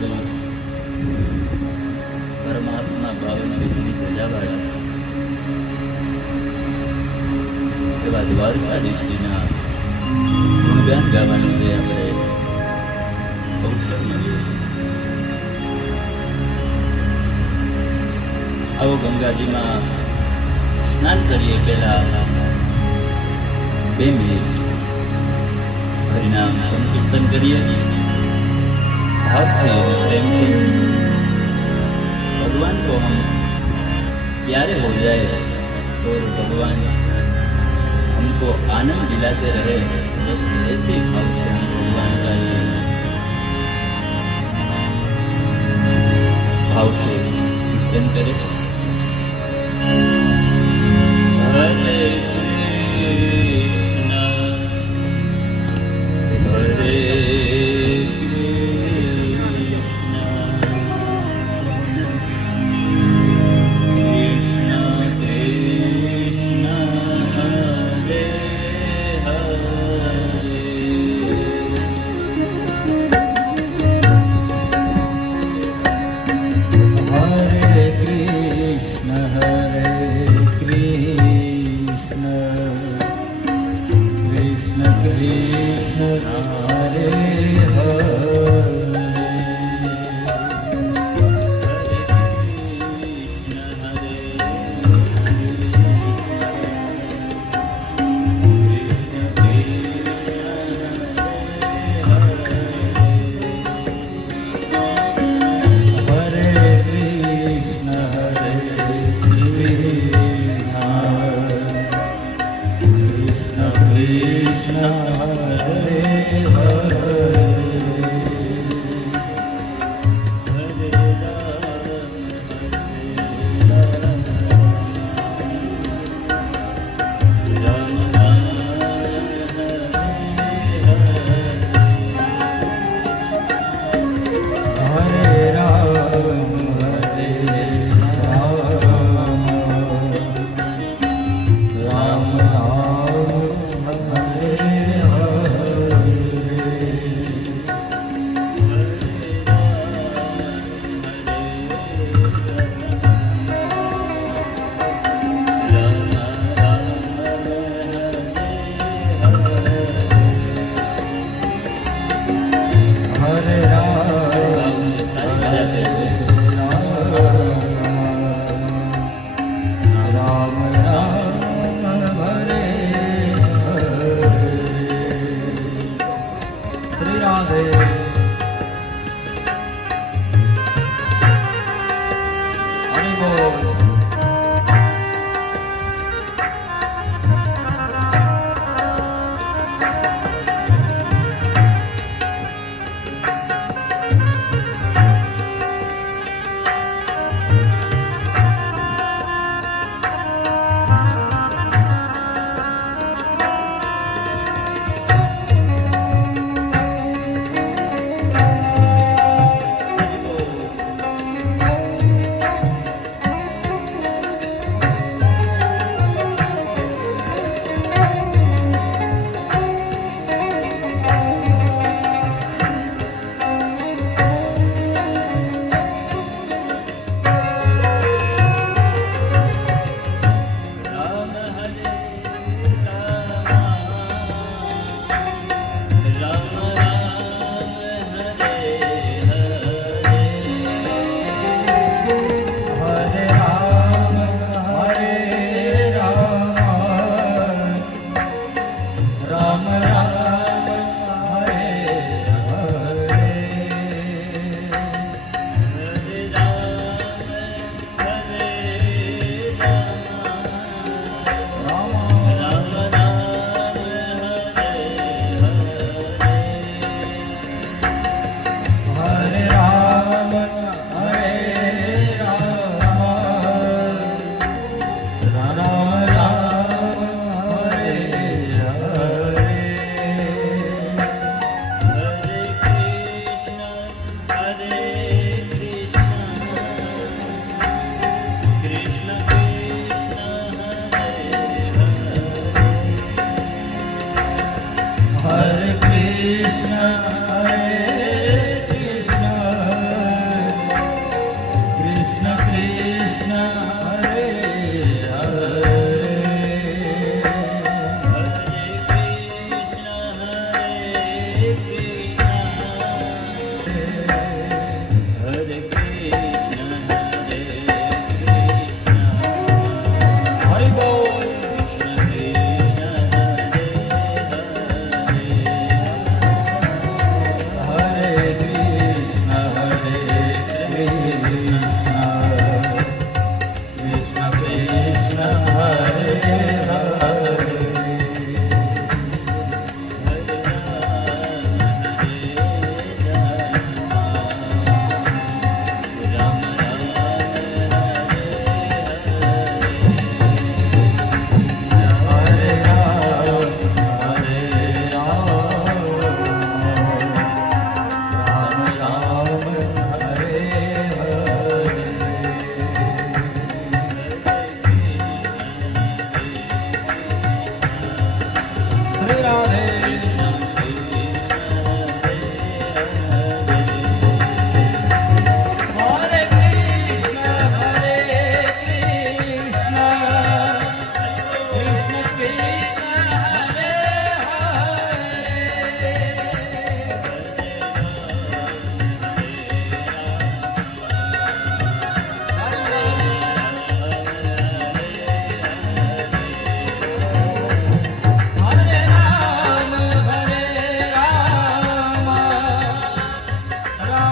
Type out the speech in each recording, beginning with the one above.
વાળું પરમાત્મા ભાવની ધજા વાળા એવા દ્વારકાધીશજીના ગુણગાન ગાવાનું જે આપણે અવસર મળ્યો. આવો ગંગાજીમાં સ્નાન કરીએ પહેલા 2 મિનિટ હરિનામ સંકીર્તન કરીએ. भावसे प्रेम से भगवान को हम प्यारे हो जाए और भगवान हमको आनंद दिलाते रहे, बस ऐसे भाव से हम भगवान का ये भाव से कीर्तन करें. हरे कृष्ण हरे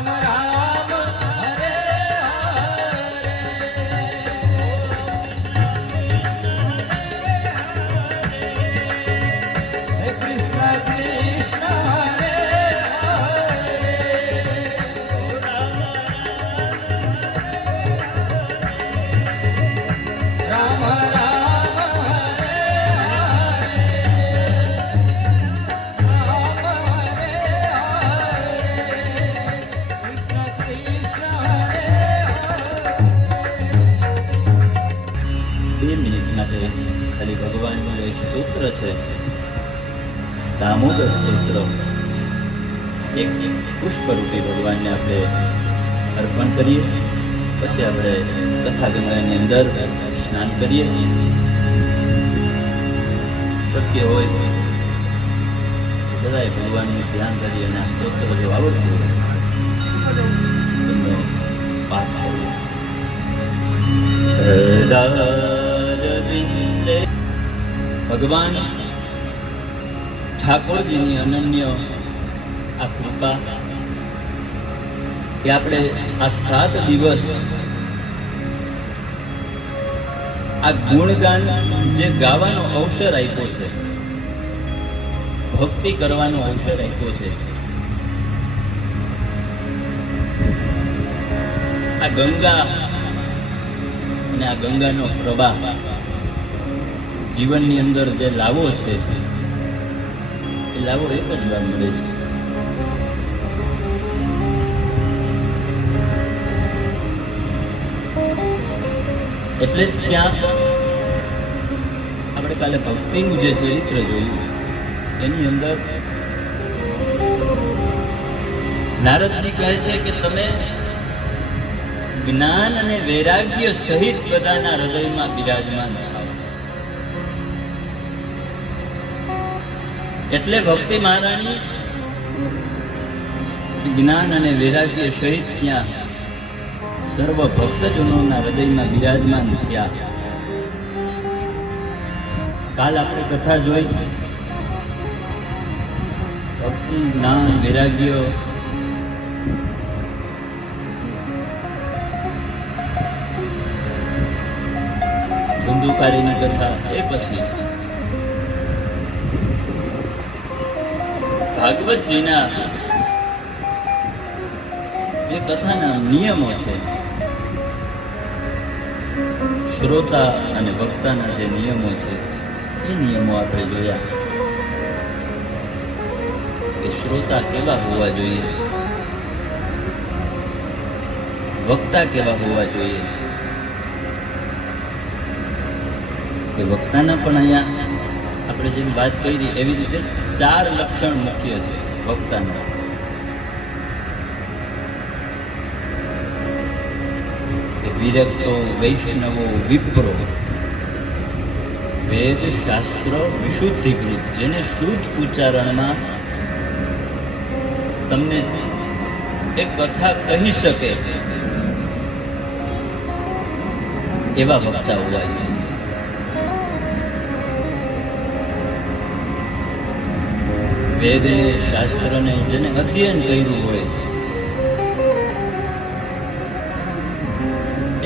રામ રામ હરે હરે કૃષ્ણ કૃષ્ણ હરે રામ રામ હરે રામ હરે કૃષ્ણ કૃષ્ણ હરે 2 મિનિટ માટે ખાલી ભગવાનનું એક સ્તોત્ર છે, દામોદર સ્તોત્ર. એક પુષ્પરૂપી ભગવાનને આપણે અર્પણ કરીએ, પછી આપણે કથા ગંગાની અંદર સ્નાન કરીએ. શક્ય હોય બધાએ ભગવાનનું ધ્યાન કરીએ અને આ સ્તોત્ર જો આવડતું હોય એનો પાઠ કરીએ. હૃદયવિંદે ભગવાન ઠાકોરજીની અનન્ય આ કૃપા કે આપણે આ 7 દિવસ આ ગુણગાન જે ગાવાનો અવસર આપ્યો છે, ભક્તિ કરવાનો અવસર આપ્યો છે. આ ગંગા અને આ ગંગાનો પ્રવાહ જીવનની અંદર જે લાવો છે એ લાવો એક જ વાર મળે છે. એટલે ત્યાં આપણે કાલે ભક્તિનું જે ચરિત્ર જોયું એની અંદર નારદજી કહે છે કે તમે જ્ઞાન અને વૈરાગ્ય સહિત બધાના હૃદયમાં બિરાજમાન થાઓ. એટલે ભક્તિ મહારાણી જ્ઞાન અને વૈરાગ્ય સહિત ત્યાં સર્વ ભક્તજનોના હૃદયમાં બિરાજમાન થયા. કાલ આપણે કથા જોઈ, ભક્તિ જ્ઞાન વૈરાગ્ય ધુંધુકારીની કથા. એ પછી ભાગવતજીના જે કથાના નિયમો છે, શ્રોતા અને વક્તાના જે નિયમો છે એ નિયમો આપણે જોયા કે શ્રોતા કેવા હોવા જોઈએ, વક્તા કેવા હોવા જોઈએ. કે વક્તાના પણ અહીંયા આપણે જેમ વાત કરી એવી રીતે 4 લક્ષણ મુખ્ય છે વક્તાના. વિરક્તો, વૈષ્ણવો, વિપ્રો, વેદ શાસ્ત્ર વિશુદ્ધિકૃત, જેને શુદ્ધ ઉચ્ચારણમાં તમને એક કથા કહી શકે એવા વક્તા હોવા જોઈએ. વેદ શાસ્ત્રને જેને અધ્યયન કર્યું હોય,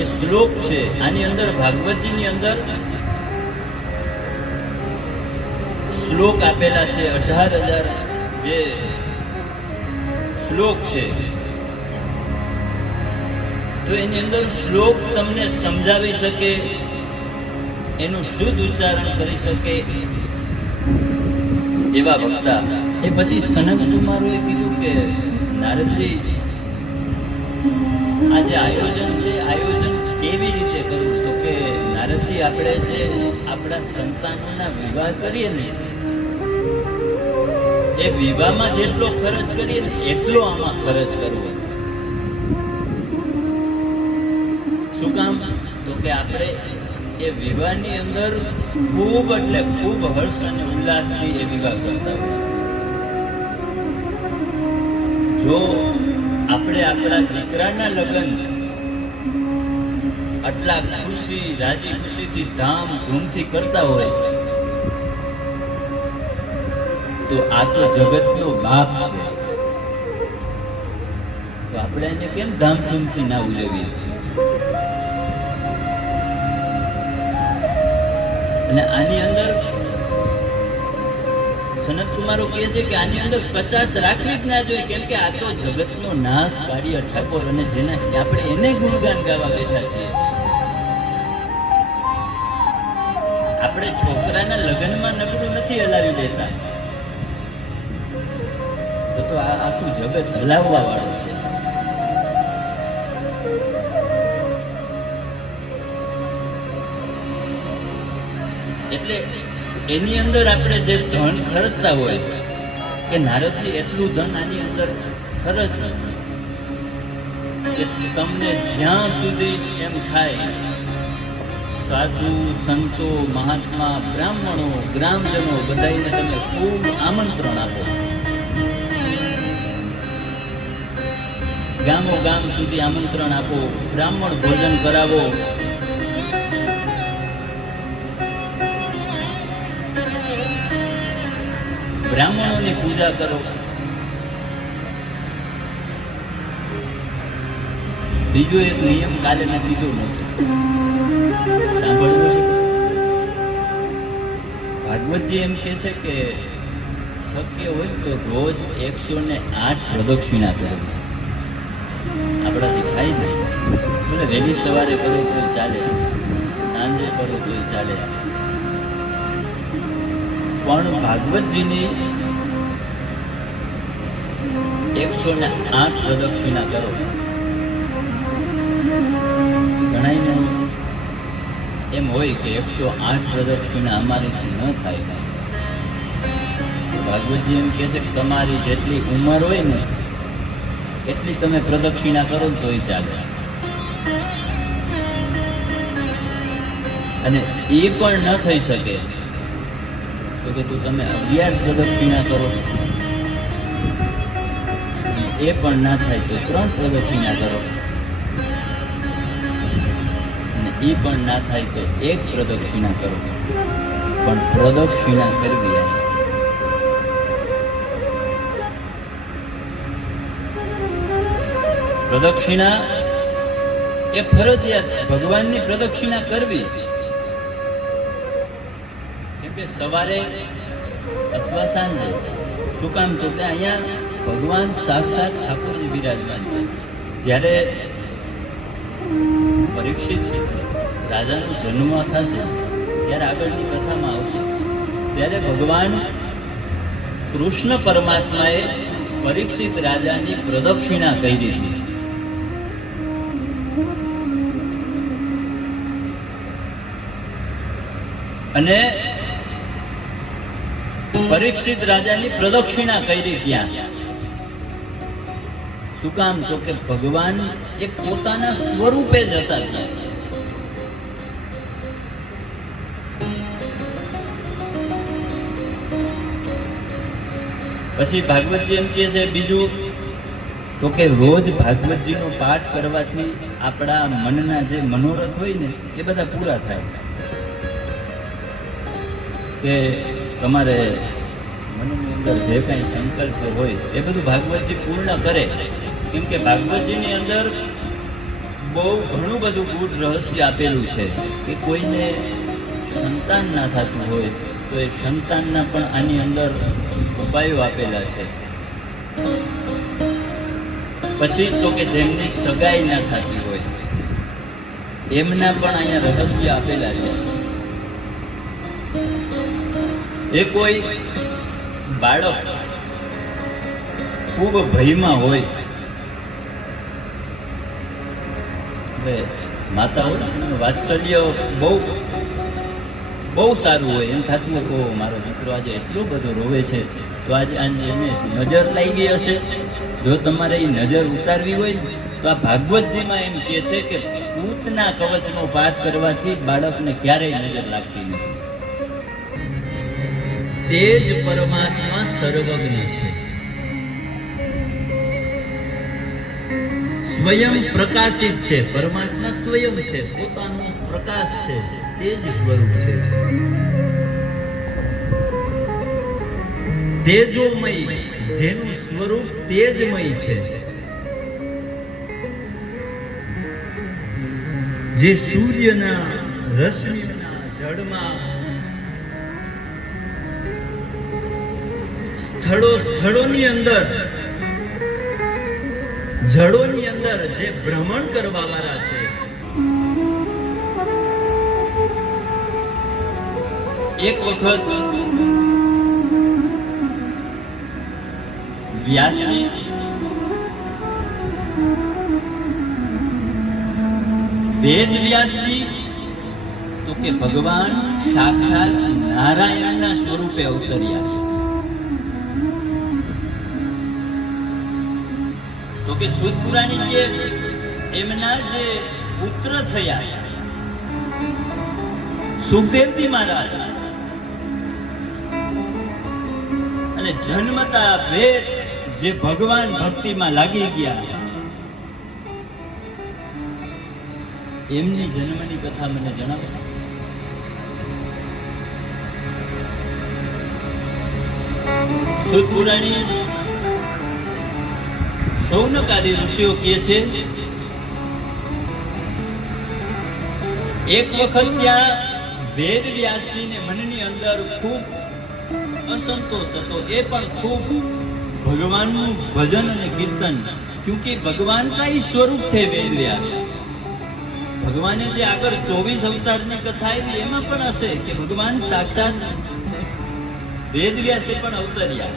એ શ્લોક છે આની અંદર, ભાગવતજીની અંદર શ્લોક આપેલા છે 18,000 જે શ્લોક છે. તો એની અંદર શ્લોક તમને સમજાવી શકે, એનું શુદ્ધ ઉચ્ચારણ કરી શકે એવા વક્તા. એ પછી સનત કુમારોએ કીધું કે નારદજી, આ જે આયોજન છે, આયોજન કેવી રીતે કરવું? તો કે નારદજી, આપણે જે આપણા સંતાનોના વિવાહ કરીએ ને, એ વિવાહમાં જેટલો ખર્ચ કરીએ ને એટલો આમાં ખર્ચ કરવો. શું કામ? તો કે આપણે એ વિવાહની અંદર ખૂબ એટલે ખૂબ હર્ષ અને ઉલ્લાસથી એ વિવાહ કરતા હોય. જો આપણે આપણા દીકરાના લગ્ન આટલા ખુશી રાજી ખુશીથી ધામ ધૂમથી કરતા હોય તો આ તો જગતનો બાપ છે. તો આપણે એને કેમ ધામધૂમથી ના ઉજવીએ? અને આની અંદર સનત કુમારો કહે છે કે આની અંદર કચાશ રાખવી જ ના જોઈએ, કેમ કે આ તો જગતનો નાથ કાઢ્યો ઠાકોર, અને જેના આપણે એને ગુણગાન ગાવા બેઠા છીએ. આપણે છોકરાના લગ્નમાં નબળું નથી હલાવી દેતા, તો આ આખું જગત હલાવવા વાળું છે. એટલે એની અંદર આપણે જે ધન ખર્ચતા હોય કે નારદજી એટલું ધન આની અંદર ખર્ચ કે તમને જ્યાં સુધી એમ થાય સાધુ સંતો મહાત્મા બ્રાહ્મણો ગ્રામજનો બધાને તમે ખૂબ આમંત્રણ આપો, ગામો ગામ સુધી આમંત્રણ આપો, બ્રાહ્મણ ભોજન કરાવો, બ્રાહ્મણોની પૂજા કરો. બીજો એક નિયમ કાલે મેં કીધો નથી, સાંભળવો છે. ભાગવતજી એમ કહે છે કે શક્ય હોય તો રોજ 108 પ્રદક્ષિણા કરવી. આપણાથી થાય નહીં, બોલે વહેલી સવારે કરો તો ચાલે, સાંજે કરો તો ચાલે, પણ ભાગવતજીની 108 પ્રદક્ષિણા કરો. ઘણાઈને એમ હોય કે 108 પ્રદક્ષિણા અમારીથી ન થાય. ભાગવતજી એમ કહે છે કે તમારી જેટલી ઉંમર હોય ને એટલી તમે પ્રદક્ષિણા કરો તોય ચાલે. અને એ પણ ન થઈ શકે તો કે તમે 11 પ્રદક્ષિણા કરો, એ પણ ના થાય તો 3 પ્રદક્ષિણા કરો, અને એ પણ ના થાય તો 1 પ્રદક્ષિણા કરો. પણ પ્રદક્ષિણા કરવી, પ્રદક્ષિણા એ ફરજિયાત ભગવાનની પ્રદક્ષિણા કરવી. કેમ કે સવારે અથવા સાંજે, શું કામ? તો કે અહીંયા ભગવાન સાક્ષાત ઠાકોરજી બિરાજમાન છે. જ્યારે પરીક્ષિત રાજાનો જન્મ થશે ત્યારે આગળની કથામાં આવશે, ત્યારે ભગવાન કૃષ્ણ પરમાત્માએ પરીક્ષિત રાજાની પ્રદક્ષિણા કરી હતી. અને પરીક્ષિત રાજાની પ્રદક્ષિણા કરી ત્યાં. શું કામ? તો કે ભગવાન એક પોતાના સ્વરૂપે જ હતા ત્યાં. પછી ભાગવતજી એમ કહે છે બીજું તો કે રોજ ભાગવતજીનો પાઠ કરવાથી આપણા મનના જે મનોરથ હોય ને એ બધા પૂરા થાય. કે તમારે મનની અંદર જે કાંઈ સંકલ્પ હોય એ બધું ભાગવતજી પૂર્ણ કરે. કેમ કે ભાગવતજીની અંદર બહુ ઘણું બધું ગૂઢ રહસ્ય આપેલું છે કે કોઈને સંતાન ના થતું હોય તો એ સંતાનના પણ આની અંદર ઉપાયો આપેલા છે. પછી તો કે જેમની સગાઈ ના થતી હોય એમના પણ અહીંયા રહસ્ય આપેલા છે. એ કોઈ બાળક ખૂબ ભયમાં હોય, માતા હોય વાત્સલ્ય બહુ સારું હોય, એમ થતું હોય ઓ મારો દીકરો આજે એટલો બધો રોવે છે તો આજે એને નજર લાગી ગઈ હશે. જો તમારે એ નજર ઉતારવી હોય તો આ ભાગવતજીમાં એમ કહે છે કે પૂતના કવચનો પાઠ કરવાથી બાળકને ક્યારેય નજર લાગતી નથી. તે જ પરમાત્મા સર્વજ્ઞ છે, સ્વયં પ્રકાશિત છે. પરમાત્મા સ્વયં છે, પોતાનો પ્રકાશ છે, તે જ સ્વરૂપ છે. તેજોમય, જેનું સ્વરૂપ તેજમય છે. જે સૂર્યના રશ્મિના જળમાં સ્થળોની અંદર જળોની અંદર જે ભ્રમણ કરવા વાળા છે, એક વખત વ્યાસજી વેદ વ્યાસજી તો કે ભગવાન સાક્ષાત નારાયણના સ્વરૂપે અવતર્યા. તો કે સૂત પુરાણી કે એમના જે પુત્ર થયા સુખદેવજી મહારાજ અને જન્મતા વેદ જે ભગવાન ભક્તિમાં લાગી ગયા, એમની જન્મની કથા મને જણાવો. સૂત પુરાણી શૌનકાદી ઋષિઓ કહે છે, એક વખત ત્યાં વેદ વ્યાસજીને મનની અંદર ખૂબ અસંતોષ હતો, એ પણ ખૂબ ભગવાનનું ભજન અને કીર્તન, ક્યોંકि ભગવાન કા ही સ્વરૂપ थे વેદ વ્યાસ. ભગવાને જે આગળ 24 અવતારની કથા આવી એમાં પણ હશે કે ભગવાન સાક્ષાત વેદ વ્યાસે પણ અવતર્યા.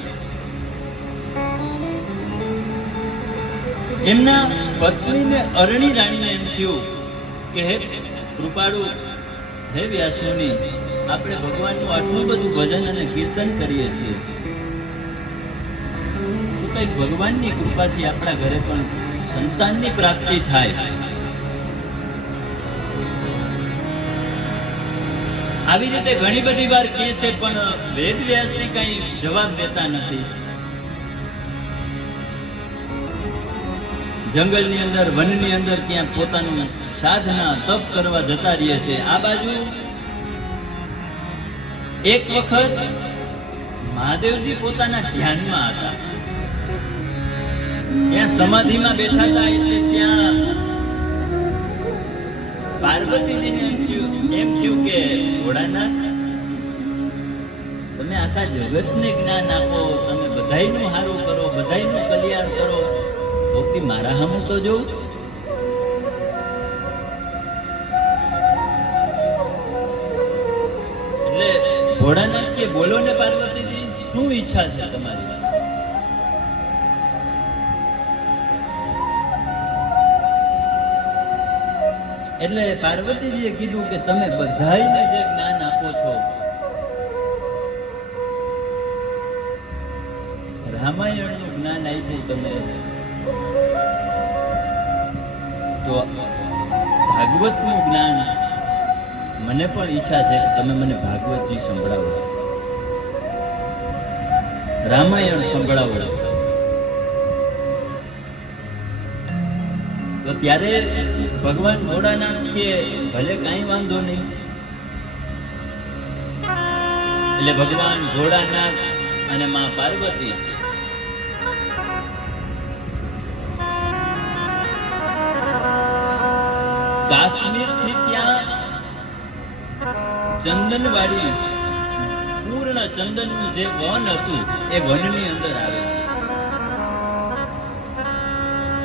એમના પત્નીને અરણી રાણીને એમ થયું કે હે કૃપાળુ, હે વ્યાસ મુનિ, આપણે ભગવાનનું આટલું બધું ભજન અને કીર્તન કરીએ છીએ, તો કંઈક ભગવાનની કૃપાથી આપણા ઘરે પણ સંતાનની પ્રાપ્તિ થાય. આવી રીતે ઘણી બધી વાર કહે છે, પણ વેદ વ્યાસજી કઈ જવાબ દેતા નથી. જંગલની અંદર, વનની અંદર ત્યાં પોતાનું સાધના તપ કરવા જતા રહે છે. આ બાજુ એક વખત મહાદેવજી પોતાના ધ્યાનમાં હતા, ત્યાં સમાધિમાં બેઠા હતા. એટલે ત્યાં પાર્વતીજીને એમ થયું કે ભોળાનાથ, તમે આખા જગતને જ્ઞાન આપો, તમે બધાયનું સારું કરો, બધાયનું કલ્યાણ કરો, તો મારા સામું તો જોઉં. એટલે ભોળાનાથ કે બોલો ને પાર્વતીજી, શું ઈચ્છા છે તમારી? એટલે પાર્વતીજીએ કીધું કે તમે બધાયને જે જ્ઞાન આપો છો, રામાયણનું જ્ઞાન આપ્યું તમે, તો ભાગવતનું જ્ઞાન મને પણ ઈચ્છા છે કે તમે મને ભાગવતજી સંભળાવો, રામાયણ સંભળાવો. તો ત્યારે ભગવાન ભોળાનાથ કે ભલે કાંઈ વાંધો નહીં. એટલે ભગવાન ભોળાનાથ અને માં પાર્વતી કાશ્મીર થી ત્યાં ચંદનવાડી, પૂર્ણ ચંદનનું જે વન હતું એ વનની અંદર આવે છે.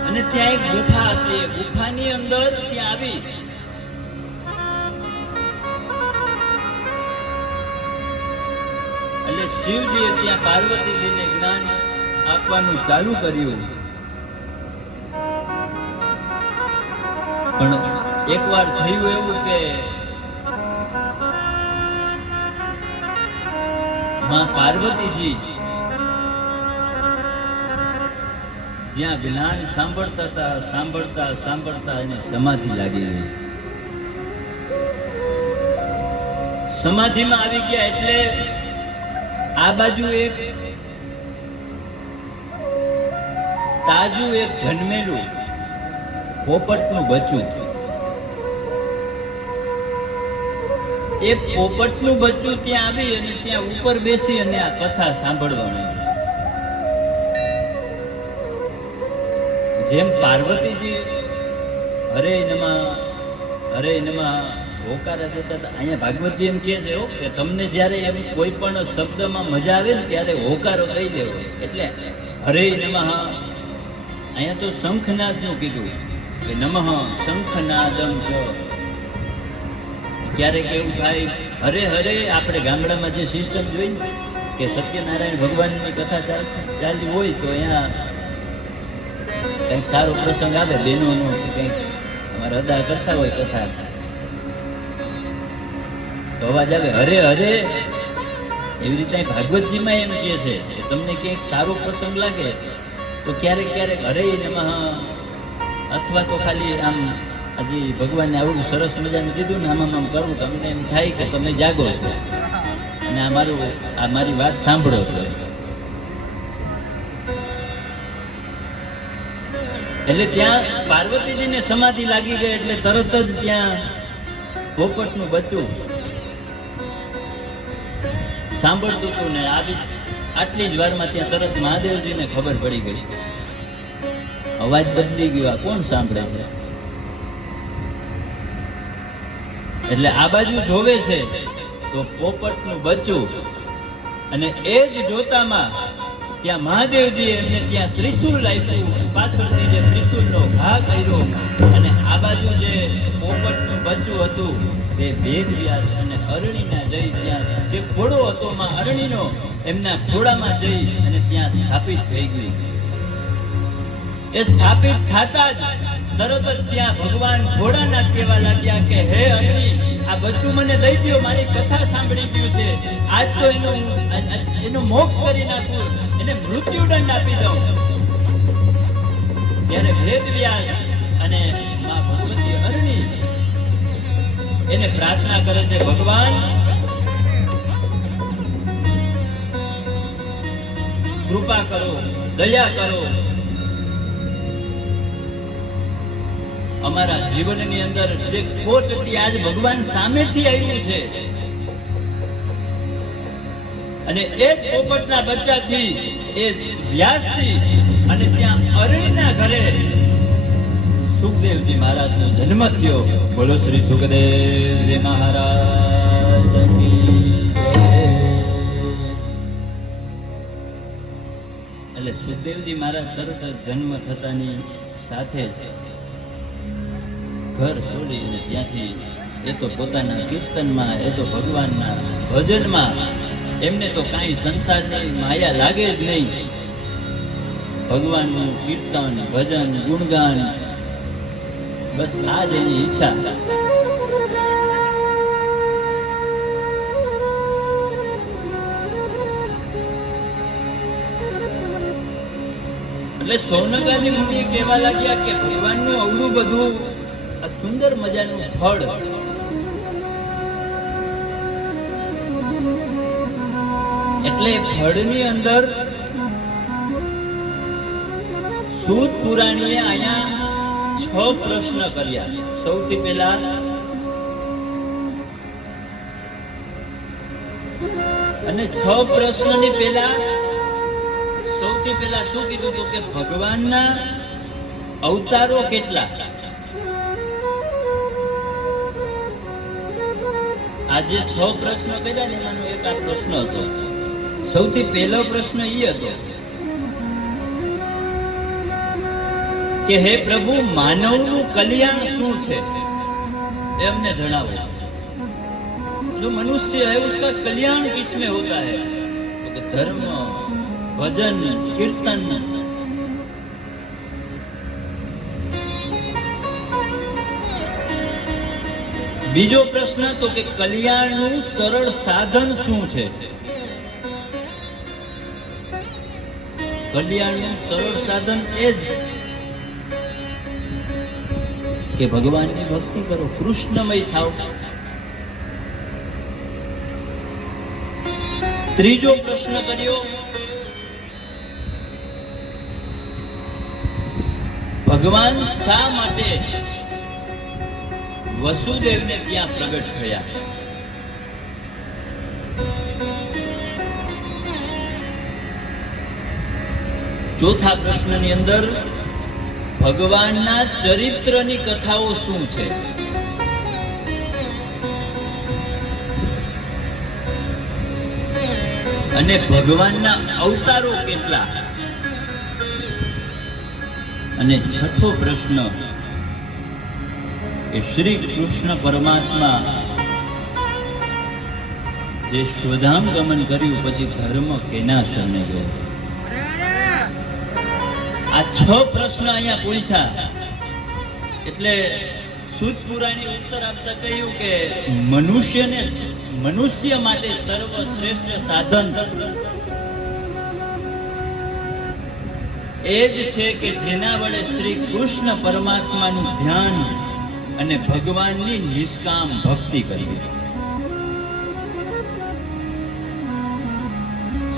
અને ત્યાં એક ગુફા હતી, એ ગુફાની અંદર ત્યાં આવી એટલે શિવજીએ ત્યાં પાર્વતીજીને જ્ઞાન આપવાનું ચાલુ કર્યું. પણ એકવાર થયું એવું કે માં પાર્વતીજી જ્યાં જ્ઞાન સાંભળતા એને સમાધિ લાગી ગઈ. સમાધિમાં આવી ગયા એટલે આ બાજુ એક તાજું એક જન્મેલું પોપટનું બચ્ચું, એ પોપટનું બચ્ચું ત્યાં આવી અને ત્યાં ઉપર બેસી અને આ કથા સાંભળવાની. જેમ પાર્વતીજી હરે નમઃ હરે નમઃ હોકાર થતા અહીંયા ભાગવતજી એમ કહે છે હો, કે તમને જ્યારે એમ કોઈ પણ શબ્દમાં મજા આવે ને ત્યારે હોકારો કહી દેવો. એટલે હરે નમઃ અહીંયા તો શંખનાદનું કીધું કે નમઃ શંખનાદમ છે. ક્યારેક એવું થાય હરે હરે, આપણે ગામડામાં જે સિસ્ટમ જોઈ ને કે સત્યનારાયણ ભગવાનની કથા ચાલતી હોય તો અહીંયા કંઈક સારો પ્રસંગ આવે, બહેનોનો કંઈક અમારે અદા કરતા હોય કથા તો અવાજ આવે હરે હરે. એવી રીતે ભાગવતજીમાં એમ કહે છે કે તમને ક્યાંક સારો પ્રસંગ લાગે તો ક્યારેક ક્યારેક હરે નમઃ, અથવા તો ખાલી આમ હજી ભગવાનને આવડું સરસ મજાનું કીધું ને આમ કરવું તમને એમ થાય કે તમે જાગો છો અને આ મારી વાત સાંભળો છો. એટલે ત્યાં પાર્વતીજીને સમાધિ લાગી ગઈ એટલે તરત જ ત્યાં પોપટનું બચ્ચું સાંભળતું હતું ને આટલી જ વારમાં ત્યાં તરત મહાદેવજીને ખબર પડી ગઈ, અવાજ બદલી ગયો, આ કોણ સાંભળે છે? એટલે આ બાજુ જોવે છે તો પોપટનું બચ્ચું, અને એ જ જોતામાં ત્યાં મહાદેવજી એમને ત્યાં ત્રિશુલ આપ્યું, પાછળથી જે ત્રિશુલનો ઘા કર્યો, અને આ બાજુ જે પોપટનું બચ્ચું હતું તે વેદવ્યાસ અને અરણીના જઈ ત્યાં જે ઘોડો હતો માં અરણીનો એમના ઘોડામાં જઈ અને ત્યાં સ્થાપિત થઈ ગઈ. એ સ્થાપિત થતા જ તરત જ ત્યાં ભગવાન ઘોડાના કહેવા લાગ્યા કે હે અરણી, આ બચ્ચું મને દઈ દો, મારી કથા સાંભળી ગયું છે, આજ તો એનો મોક્ષ કરી નાખું, એને મૃત્યુદંડ આપી દઉં. ત્યારે વેદવ્યાસ અને માં ભગવતી અરણી એને પ્રાર્થના કરે છે, ભગવાન કૃપા કરો, દયા કરો, અમારા જીવનની અંદર જે ખોટ હતી આજ ભગવાન સામેથી આવ્યું છે, અને એ પોપટના બચ્ચાથી એ વ્યાસથી અને ત્યાં અરણીના ઘરે સુખદેવજી મહારાજનો જન્મ થયો. બોલો શ્રી સુખદેવજી મહારાજ કી જય. એટલે સુખદેવજી મહારાજ તરત જ જન્મ થતાની સાથે જ ઘર છોડીને ત્યાંથી એ તો પોતાના કીર્તનમાં, એ તો ભગવાનના ભજનમાં, એમને તો કાંઈ સંસારની માયા લાગે જ નહીં. ભગવાનનું કીર્તન, ભજન, ગુણગાન, બસ આ જ એની ઈચ્છા. એટલે સૌનકાદી મુનિએ કહેવા લાગ્યા કે ભગવાનનું અવળું બધું આ સુંદર મજાનું ફળ એટલે ફળની અંદર સૂત પુરાણીએ અહીંયા 6 પ્રશ્ન કર્યા. સૌથી પહેલા અને 6 પ્રશ્નની પહેલા સૌથી પહેલા શું કીધું હતું કે ભગવાનના અવતારો કેટલા? આજે 6 પ્રશ્નો કર્યા ને એમાંનો એક આ પ્રશ્ન હતો. સૌથી પહેલો પ્રશ્ન એ હતો કે હે પ્રભુ, માનવનું કલ્યાણ શું છે એ અમને જણાવો. जो मनुष्य है उसका कल्याण किसमें होता है? तो कि धर्म, भजन, कीर्तन. बीजो प्रश्न तो कि कल्याणનું સરળ સાધન શું છે? કલ્યાણનું સરળ સાધન એ જ કે ભગવાનની ભક્તિ કરો, કૃષ્ણમય થાઓ. ત્રીજો પ્રશ્ન કર્યો, ભગવાન શા માટે વસુદેવને ત્યાં પ્રગટ થયા? ચોથા પ્રશ્નની અંદર ભગવાનના ચરિત્રની કથાઓ શું છે? અને ભગવાનના અવતારો કેટલા? અને છઠ્ઠો પ્રશ્ન કે શ્રી કૃષ્ણ પરમાત્મા જે સ્વધામ ગમન કર્યું પછી ધર્મ કેના શરણે ગયો? આ 6 પ્રશ્ન અહીંયા પૂછ્યા. એટલે સૂત પુરાણી ઉત્તર આપતા કહ્યું કે મનુષ્ય માટે સર્વશ્રેષ્ઠ સાધન એ જ છે કે જેના વડે શ્રી કૃષ્ણ પરમાત્માનું ધ્યાન અને ભગવાનની નિષ્કામ ભક્તિ કરવી.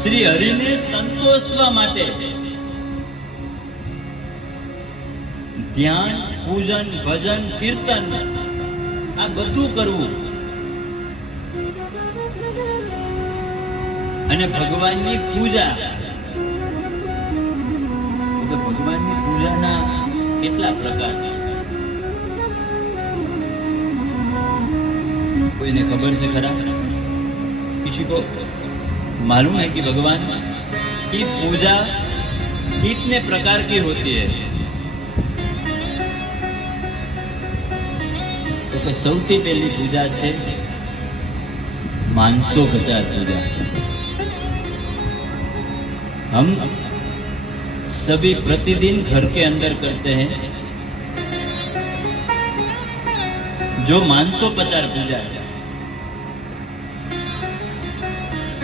શ્રી હરિને સંતોષવા માટે ધ્યાન, પૂજન, ભજન, કીર્તન આ બધું કરવું અને ભગવાનની પૂજા. ભગવાનની પૂજાના કેટલા પ્રકાર? કોઈને खबर છે खरा? किसी को मालूम है कि भगवान की पूजा कितने प्रकार की होती है? तो સૌથી પહેલી પૂજા છે मानसोपचार पूजा. हम सभी प्रतिदिन घर के अंदर करते हैं जो मानसोपचार पूजा है.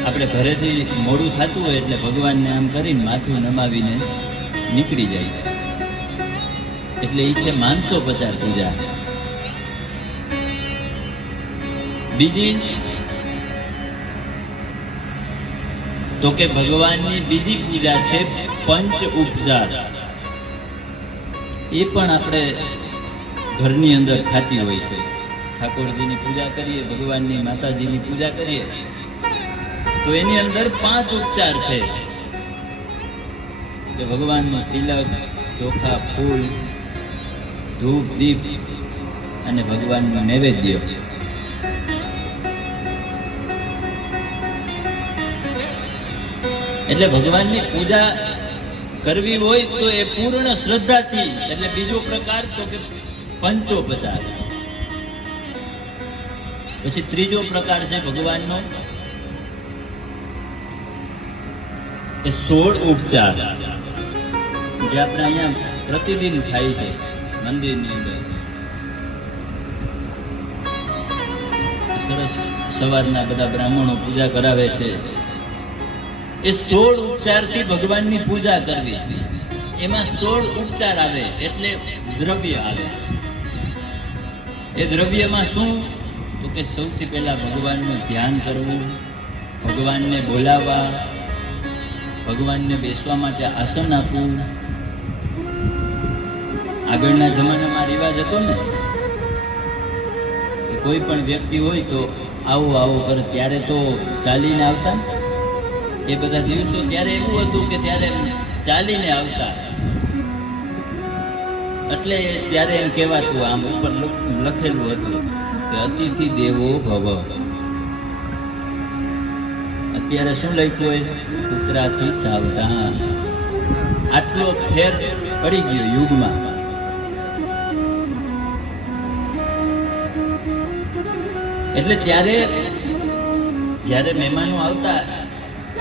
આપણે ઘરેથી મોડું થતું હોય એટલે ભગવાનને આમ કરીને માથું નમાવીને નીકળી જાય, એટલે એ છે માનસોપચાર પૂજા. બીજી તો કે ભગવાનની બીજી પૂજા છે પંચ ઉપચાર. એ પણ આપણે ઘરની અંદર થતી હોય છે. ઠાકોરજીની પૂજા કરીએ, ભગવાનની માતાજીની પૂજા કરીએ તો એની અંદર 5 ઉપચાર છે કે ભગવાનનું તિલક, ચોખા, ફૂલ, ધૂપ, દીપ અને ભગવાનનું નૈવેદ્ય. એટલે ભગવાનની પૂજા કરવી હોય તો એ પૂર્ણ શ્રદ્ધાથી. એટલે બીજો પ્રકાર તો કે પંચોપચાર. પછી ત્રીજો પ્રકાર છે ભગવાનનો એ 16 ઉપચાર, જે આપણે અહીંયા પ્રતિદિન થાય છે મંદિરની અંદર. સરસ સવારના બધા બ્રાહ્મણો પૂજા કરાવે છે. એ 16 ઉપચારથી ભગવાનની પૂજા કરવી. એમાં 16 ઉપચાર આવે એટલે દ્રવ્ય આવે. એ દ્રવ્યમાં શું? તો કે સૌથી પહેલા ભગવાનનું ધ્યાન કરવું, ભગવાનને બોલાવવા, ભગવાનને બેસવા માટે આસન આપવું. આગળના જમાનામાં રિવાજ હતો ને કે કોઈ પણ વ્યક્તિ હોય તો આવો આવો કરે. ત્યારે તો ચાલીને આવતા. એ બધા દિવસો ત્યારે એવું હતું કે ત્યારે ચાલીને આવતા. એટલે ત્યારે એમ કહેવાતું, આમ ઉપર લખેલું હતું કે અતિથિ દેવો ભવ. અત્યારે શું લખ્યું હોય? કૂતરાથી સાવધાન. આટલો ફેર પડી ગયો યુગમાં. એટલે ત્યારે જ્યારે મહેમાનો આવતા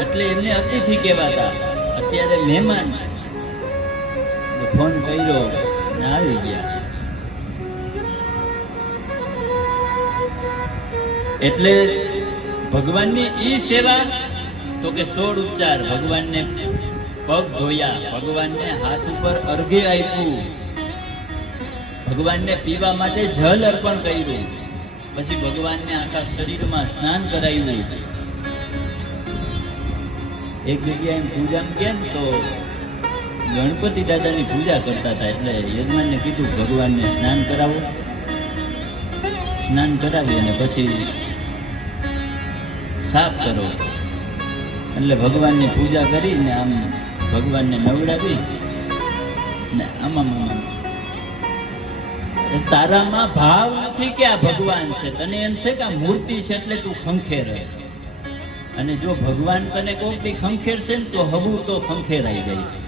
એટલે એમને અતિથિ કહેવાતા. અત્યારે મહેમાન ફોન કર્યો ને આવી ગયા. એટલે ભગવાનની ઈ સેવા તો કે 16 ઉપચાર. ભગવાનને પગ ધોયા, ભગવાનને હાથ ઉપર અર્ઘ્ય આપ્યું, ભગવાનને પીવા માટે જલ અર્પણ કર્યું, પછી ભગવાનને આખા શરીરમાં સ્નાન કરાવ્યું. એક જગ્યાએ પૂજા કેમ તો ગણપતિ દાદાની પૂજા કરતા હતા. એટલે યજમાનને કીધું ભગવાનને સ્નાન કરાવો. સ્નાન કરાવી અને પછી સાફ કરો. એટલે ભગવાનની પૂજા કરીને આમ ભગવાનને નવડાવી ને આમાં તારામાં ભાવ નથી કે આ ભગવાન છે. તને એમ છે કે આ મૂર્તિ છે એટલે તું ખંખેરે. અને જો ભગવાન તને કોક દી ખંખેરશે ને તો હબું તો ખંખેરાઈ જાય છે.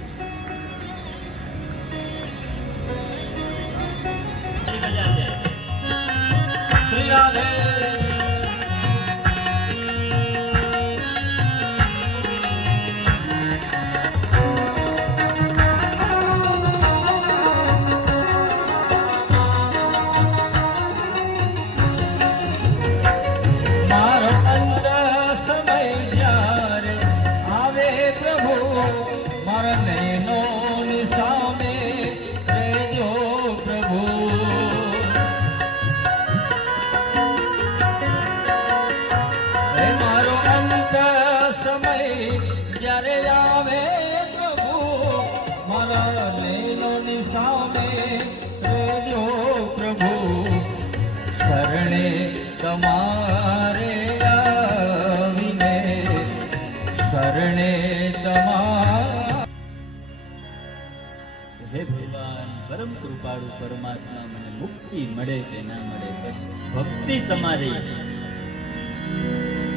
શ્રી રાધે મારો અંત સમય જ્યારે આવે પ્રભુ મારા નયનોની સામે રહેજો પ્રભુ હે મારો અંત સમય જ્યારે આવે પ્રભુ મારા નયનોની સામે રહેજો પ્રભુ શરણે તમારે આવીને શરણે તમારે હે ભગવાન પરમ કૃપાળુ પરમાત્મા, મને મુક્તિ મળે કે ના મળે, બસ ભક્તિ તમારી,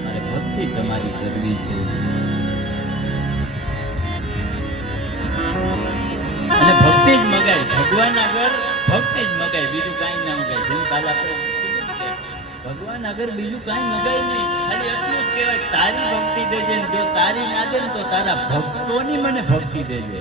મારે ભક્તિ તમારી કરવી છે. અને ભક્તિ જ મગાય ભગવાન આગળ, ભક્તિ જ મગાય, બીજું કાંઈ ના મગાય. જેમ કાલ આપણે ભગવાન આગળ બીજું કાંઈ મગાય નહીં, ખાલી એટલું જ કહેવાય તારી ભક્તિ દેજે. જો તારી ના દે ને તો તારા ભક્તોની મને ભક્તિ દેજે.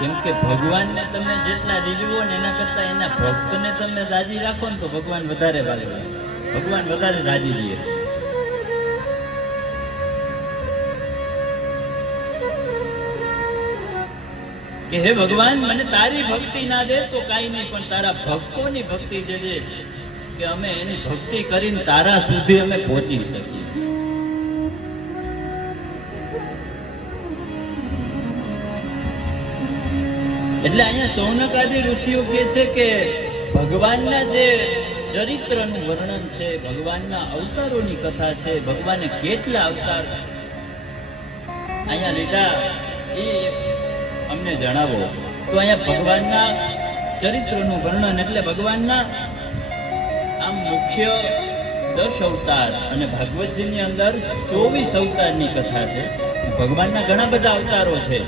કેમ કે ભગવાનને તમે જેટલા રીઝવો ને એના કરતા એના ભક્તને તમે રાજી રાખો ને તો ભગવાન વધારે વાલે, ભગવાન વધારે રાજી રહે. કે હે ભગવાન, મને તારી ભક્તિ ના દે તો કાંઈ નહીં, પણ તારા ભક્તોની ભક્તિ દેજે કે અમે એની ભક્તિ કરીને તારા સુધી અમે પહોંચી શકીએ. એટલે અહીંયા સૌનકાદી ઋષિઓ કહે છે કે ભગવાનના જે ચરિત્રનું વર્ણન છે, ભગવાનના અવતારોની કથા છે, ભગવાને કેટલા અવતાર અહીંયા લીધા એ અમને જણાવો. તો અહીંયા ભગવાનના ચરિત્રનું વર્ણન એટલે ભગવાનના આમ મુખ્ય 10 અવતાર અને ભાગવતજીની અંદર 24 અવતારની કથા છે. ભગવાનના ઘણા બધા અવતારો છે,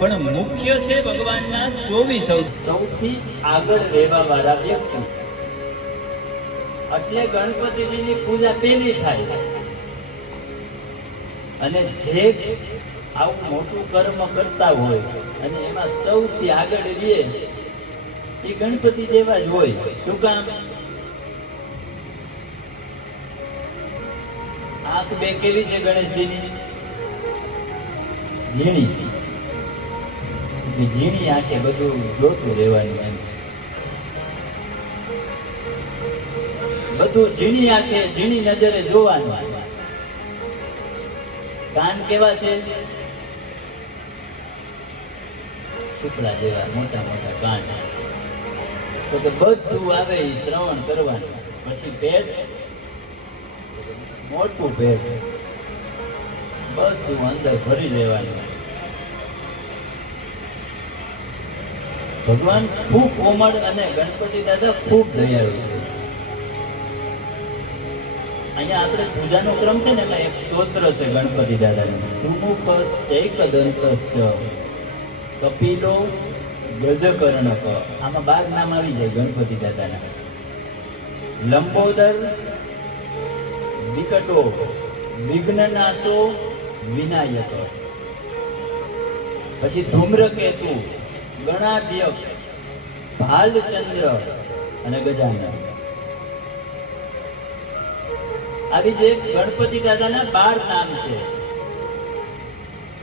પણ મુખ્ય છે ભગવાનના 24 અવતાર. સૌથી આગળ રહેવા વાળા વ્યક્તિ એટલે ગણપતિજીની પૂજા પેલી થાય, અને જે આવું મોટું કર્મ કરતા હોય અને એમાં સૌથી આગળ રહે એ ગણપતિ જેવા જ હોય. શું કામ? આંખ બે કેવી છે ગણેશજીની? ઝીણી. ઝીણી આંખે બધું જોતું રહેવાનું, એમ બધું ઝીણી આંખે ઝીણી નજરે જોવાનું. કાન કેવા છે? શુક્લા જેવા મોટા મોટા કાન. તો કે બધું આવે એ શ્રવણ કરવાનું. પછી પેટ, મોટું પેટ, બધું અંદર ભરી લેવાનું. ભગવાન ખૂબ કોમળ અને ગણપતિ દાદા ખૂબ દયાળુ છે. અહીંયા આપણે પૂજાનો ક્રમ છે ને, એમાં એક સ્તોત્ર છે ગણપતિ દાદાનું. સુમુખ એકદંતશ્ચ કપિલો ગજકર્ણક. આમાં 12 નામ આવી જાય ગણપતિ દાદાના. લંબોદર વિકટો વિઘ્નનાશો વિનાયક. પછી ધૂમ્રકેતુ ગણાધ્યક ભાલચંદ્ર અને ગજાનન. આવી જે ગણપતિ દાદાના 12 નામ છે.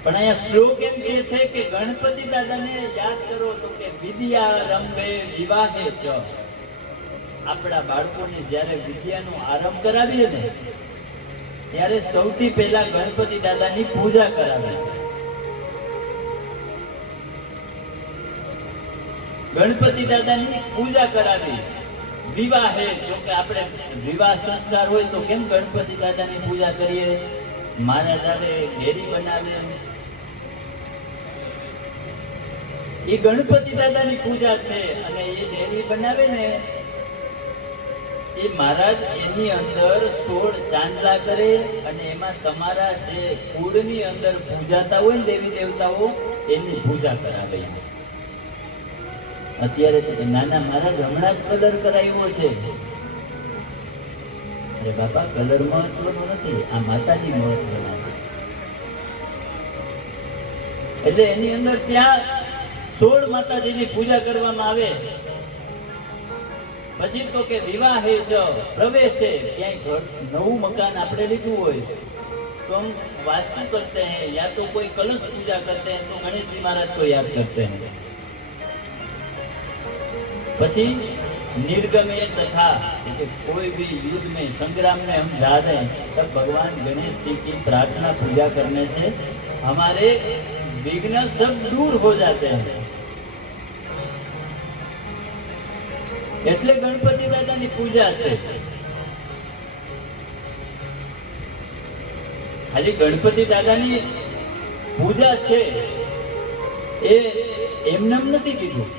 પણ અહીંયા શ્લોક એમ કહે છે કે ગણપતિ દાદાને યાદ કરો તો કે વિદ્યા રંભે વિવાહે ચ. આપણા બાળકોને જ્યારે વિદ્યાનો આરંભ કરાવીએ ને ત્યારે સૌથી પહેલા ગણપતિ દાદાની પૂજા કરાવે. ગણપતિ દાદાની પૂજા કરાવી. વિવાહે, જો કે આપણે વિવાહ સંસ્કાર હોય તો કેમ ગણપતિ દાદાની પૂજા કરીએ? મારા સાથે ઘેરી બનાવે, એ ગણપતિ દાદાની પૂજા છે. અને એ ડેરી બનાવે ને એ મહારાજ એની અંદર 16 ચાંદલા કરે અને એમાં તમારા જે કુળની અંદર પૂજાતા હોય ને દેવી દેવતાઓ એની પૂજા કરાવે. અત્યારે નાના મહારાજ હમણાં જ કલર કરાવ્યો છે. અરે બાપા, કલર મહત્વનો નથી, આ માતાજી મહત્વના છે. એટલે એની અંદર ત્યાં 16 માતાજીની પૂજા કરવામાં આવે. પછી તો કે વિવાહે જ પ્રવેશે, ક્યાંય નવું મકાન આપણે લીધું હોય તો हम वास्तु करते हैं या तो कोई कलश पूजा करते हैं, तो गणेश जी महाराज को याद करते हैं. પછી निर्गमे तथा, कोई भी युद्ध में संग्राम में हम जा रहे हैं तब भगवान गणेश जी की प्रार्थना पूजा करने से हमारे विघ्न सब दूर हो जाते हैं. એટલે ગણપતિ દાદાની પૂજા છે. ખાલી ગણપતિ દાદાની પૂજા છે એ એમને નથી કીધું.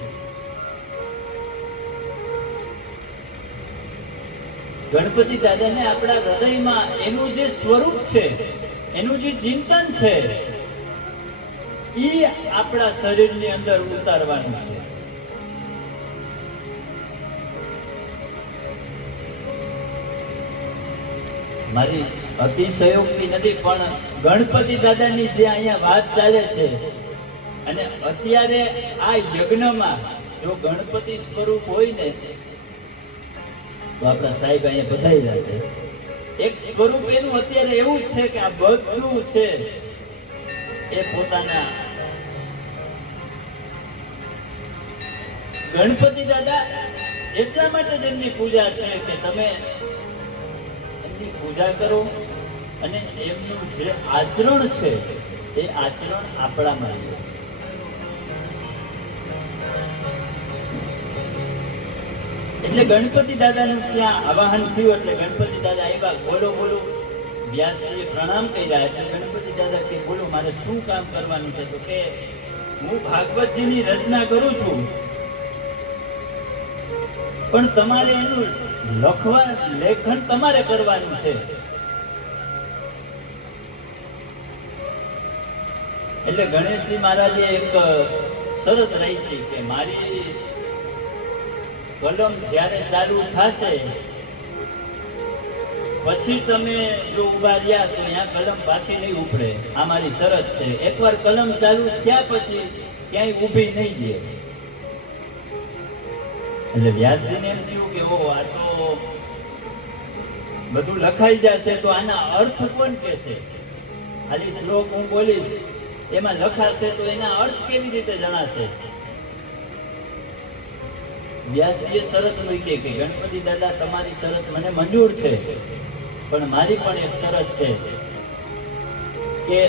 ગણપતિ દાદાને આપણા હૃદયમાં એનું જે સ્વરૂપ છે, એનું જે ચિંતન છે, એ આપણા શરીરની અંદર ઉતારવાનું છે. મારી અતિશયોક્તિ નથી, પણ ગણપતિ દાદાની જે અહીંયા વાત ચાલે છે અને અત્યારે આ યજ્ઞમાં જો ગણપતિ સ્વરૂપ હોય ને તો આપણા સાહેબ અહીંયા પધાર્યા છે. એક સ્વરૂપ એનું અત્યારે એવું જ છે કે આ બધું છે એ પોતાના ગણપતિ દાદા એટલા માટે જ એમની પૂજા છે કે તમે એમની પૂજા કરો અને એમનું જે આચરણ છે એ આચરણ આપણામાં આવે. એટલે ગણપતિ દાદાનું ત્યાં આવાહન થયું એટલે ગણપતિ દાદા આવ્યા. બોલો બોલો, વ્યાસજીએ પ્રણામ કર્યા. એટલે ગણપતિ દાદા કે બોલો, મારે શું કામ કરવાનું છે? તો કે હું ભાગવતજીની રચના કરું છું, પણ તમારે એનું લેખન તમારે કરવાનું છે. એટલે ગણેશજી મહારાજે એક શરત રાખી કે મારી કલમ જ્યારે ચાલુ થશે પછી તમે જો ઉભા રહ્યા તો ત્યાં કલમ પાછી નહીં ઉપડે. આ મારી શરત છે. એકવાર કલમ ચાલુ થયા પછી ક્યાંય ઊભી નહીં દે. એટલે વ્યાસજીને એમ થયું કે ઓ આ તો બધું લખાઈ જશે તો આના અર્થ કોણ કહેશે? ખાલી શ્લોક હું બોલીશ એમાં લખાશે તો એના અર્થ કેવી રીતે જણાશે? વ્યાસજીએ શરત મૂકી કે ગણપતિ દાદા તમારી શરત મને મંજૂર છે, પણ મારી પણ એક શરત છે કે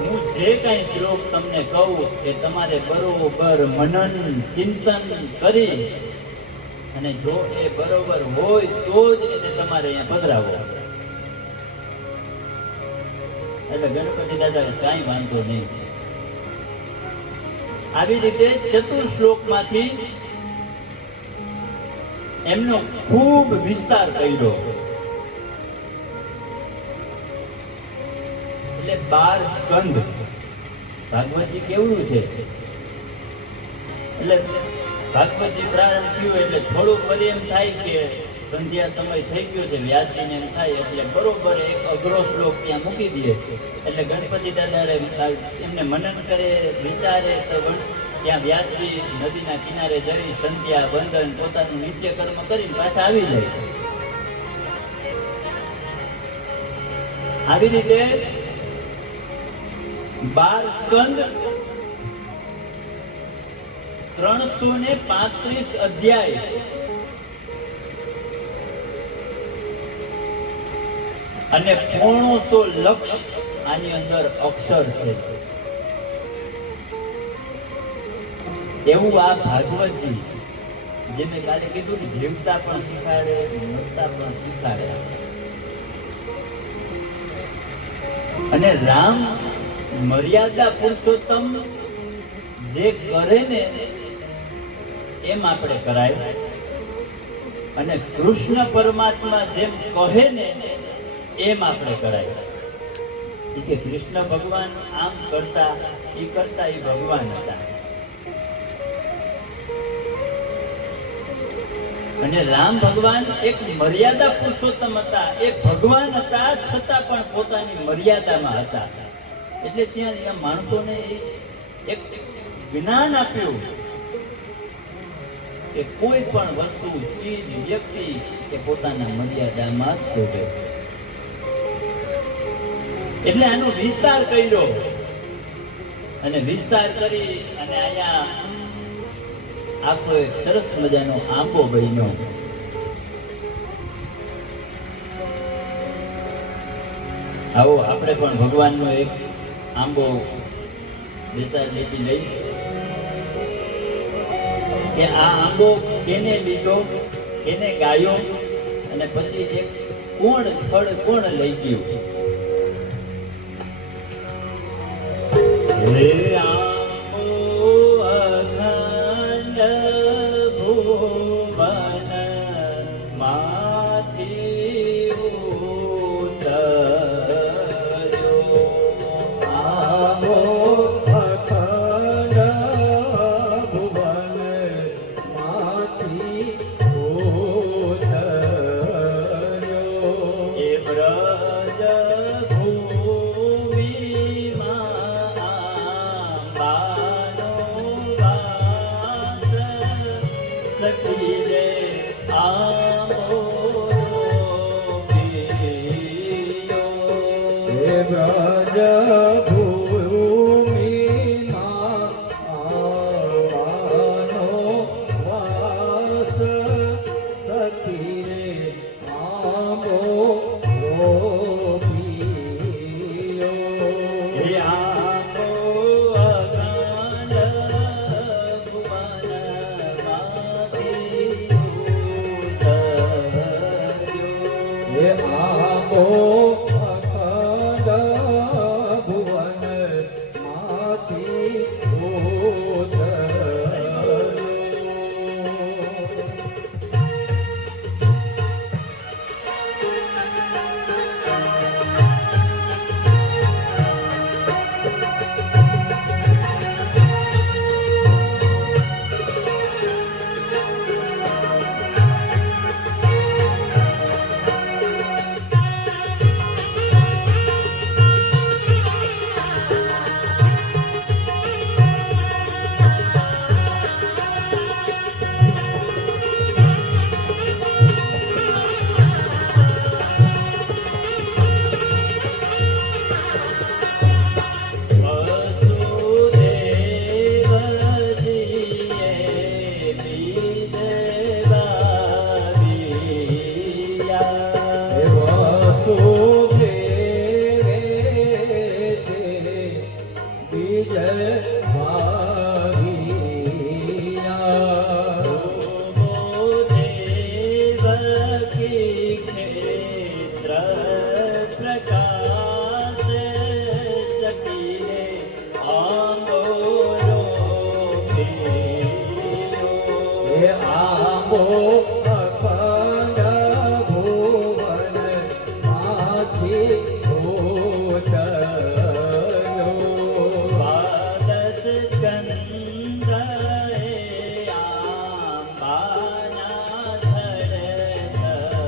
હું જે કાંઈ શ્લોક તમને કહું એ તમારે બરોબર મનન ચિંતન કરી અને જો એ બરોબર હોય તો જ એને તમારે અહીંયા પધરાવો. એટલે ગણપતિ દાદા કાંઈ વાંધો નહીં. આવી રીતે ચતુર શ્લોકમાંથી એમનો ખૂબ વિસ્તાર કર્યો. એટલે 12 સ્કંદ ભાગવતજી કેવું છે. એટલે ભાગવતજી પ્રારંભ થયું એટલે થોડુંક વળી એમ થાય કે સંધ્યા સમય થઈ ગયો છે, વ્યાસજીને એમ થાય એટલે બરોબર એક અઘરો શ્લોક ત્યાં મૂકી દે. એટલે ગણપતિ દાદા એમને મનન કરે, વિચારે તો ત્યાં વ્યાસજી નદીના કિનારે જઈ સંધ્યા વંદન પોતાનું નિત્ય કર્મ કરીને પાછા આવી જાય. આવી રીતે 12 સ્કંદ 335 અધ્યાય અને 950 લક્ષ આની અંદર અક્ષર છે. એવું આ ભાગવતજી જે મેં કાલે કીધું ને, જીવતા પણ શીખાડે, મરતા પણ શીખાડે. અને રામ મર્યાદા પુરુષોત્તમ જે કરે ને એમ આપણે કરાય. અને કૃષ્ણ પરમાત્મા જેમ કહે ને એમ આપણે કરાય. કે કૃષ્ણ ભગવાન આમ કરતા એ ભગવાન હતા. અને રામ ભગવાન એક મર્યાદા પુરુષોત્તમ હતા. એ ભગવાન હતા છતાં પણ પોતાની મર્યાદામાં હતા. એટલે ત્યાં માણસોને એક જ્ઞાન આપ્યું કે કોઈ પણ વસ્તુ, ચીજ, વ્યક્તિ કે પોતાના મર્યાદામાં જ શોધે. એટલે આનો વિસ્તાર કર્યો અને વિસ્તાર કરી અને અહીંયા આખો એક સરસ મજાનો આંબો બન્યો. આવો આપણે પણ ભગવાનનો એક આંબો વિસ્તાર લેતી લઈ કે આ આંબો કેને લીધો, કેને ગાયો અને પછી એક કોણ ફળ કોણ લઈ ગયું. હે આંબો અખંડ ભુવન માંથી ઉતર્યો. આંબો અખંડ ભુવન માંથી ઉતર્યો. એ બ્રજ ભૂમિમાં આંબાનો વાસ, સખી રે આંબો પીયો. હે બ્રજ ભૂમિમાં આંબાનો વાસ, સખી રે આંબો પીયો. હે આંબો અખંડ ભુવનમાંથી ઉતર્યો. હે આંબો અખંડ ભુવન માંથી ઉતર્યો. વસુદેવજીએ બીજવાવ્યા. હે વાસુદેવે બીજ વાવ્યા. દેવકી ક્ષેત્ર પ્રકાશ, સખીને આંબોલો પીયો. હે આંબો અખંડ ભુવન માંથી ઉતર્યો. દ્વાદશ સ્કંદએ આંબાના ધર થયા.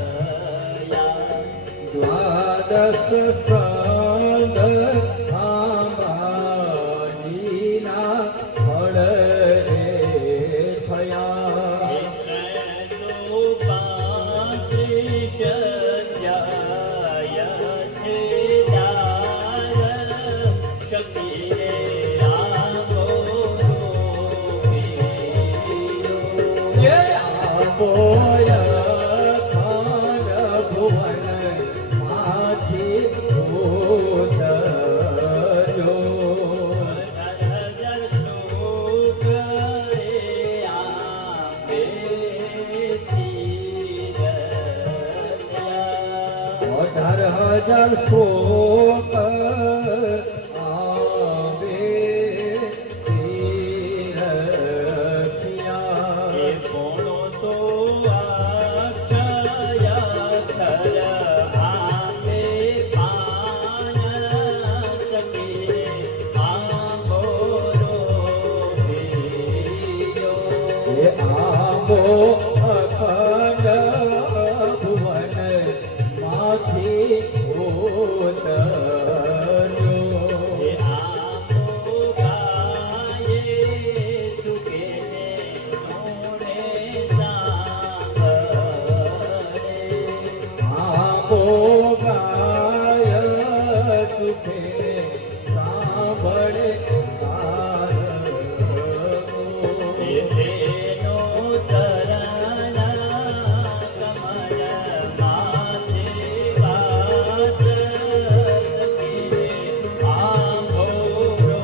દ્વાદશ સ્કંદ આંબાજીના ફળ રે થયા. હે આંબો અખંડ ભુવન માંથી ઉતર્યો. હજાર શોક આવે તીરથિયા. કોણો તો આ આવો અખંડ ભુવન માંથી ઉતર્યો. એ આમો ગાયે સુખે સોને સાંભળે. આવો ગાય સુખે સાંભળે એનો તરણા કમળ માથે વાત સખીને આંભોળો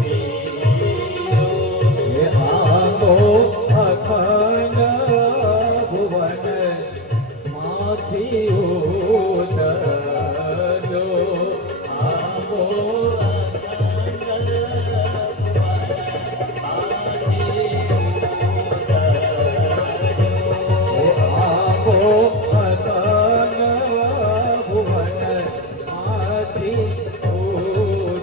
પીયો. હે આવો અખંડ ભુવન માંથી ઉતર્યો. આવો હે આવો અખંડ ભુવન માંથી ઉતર્યો.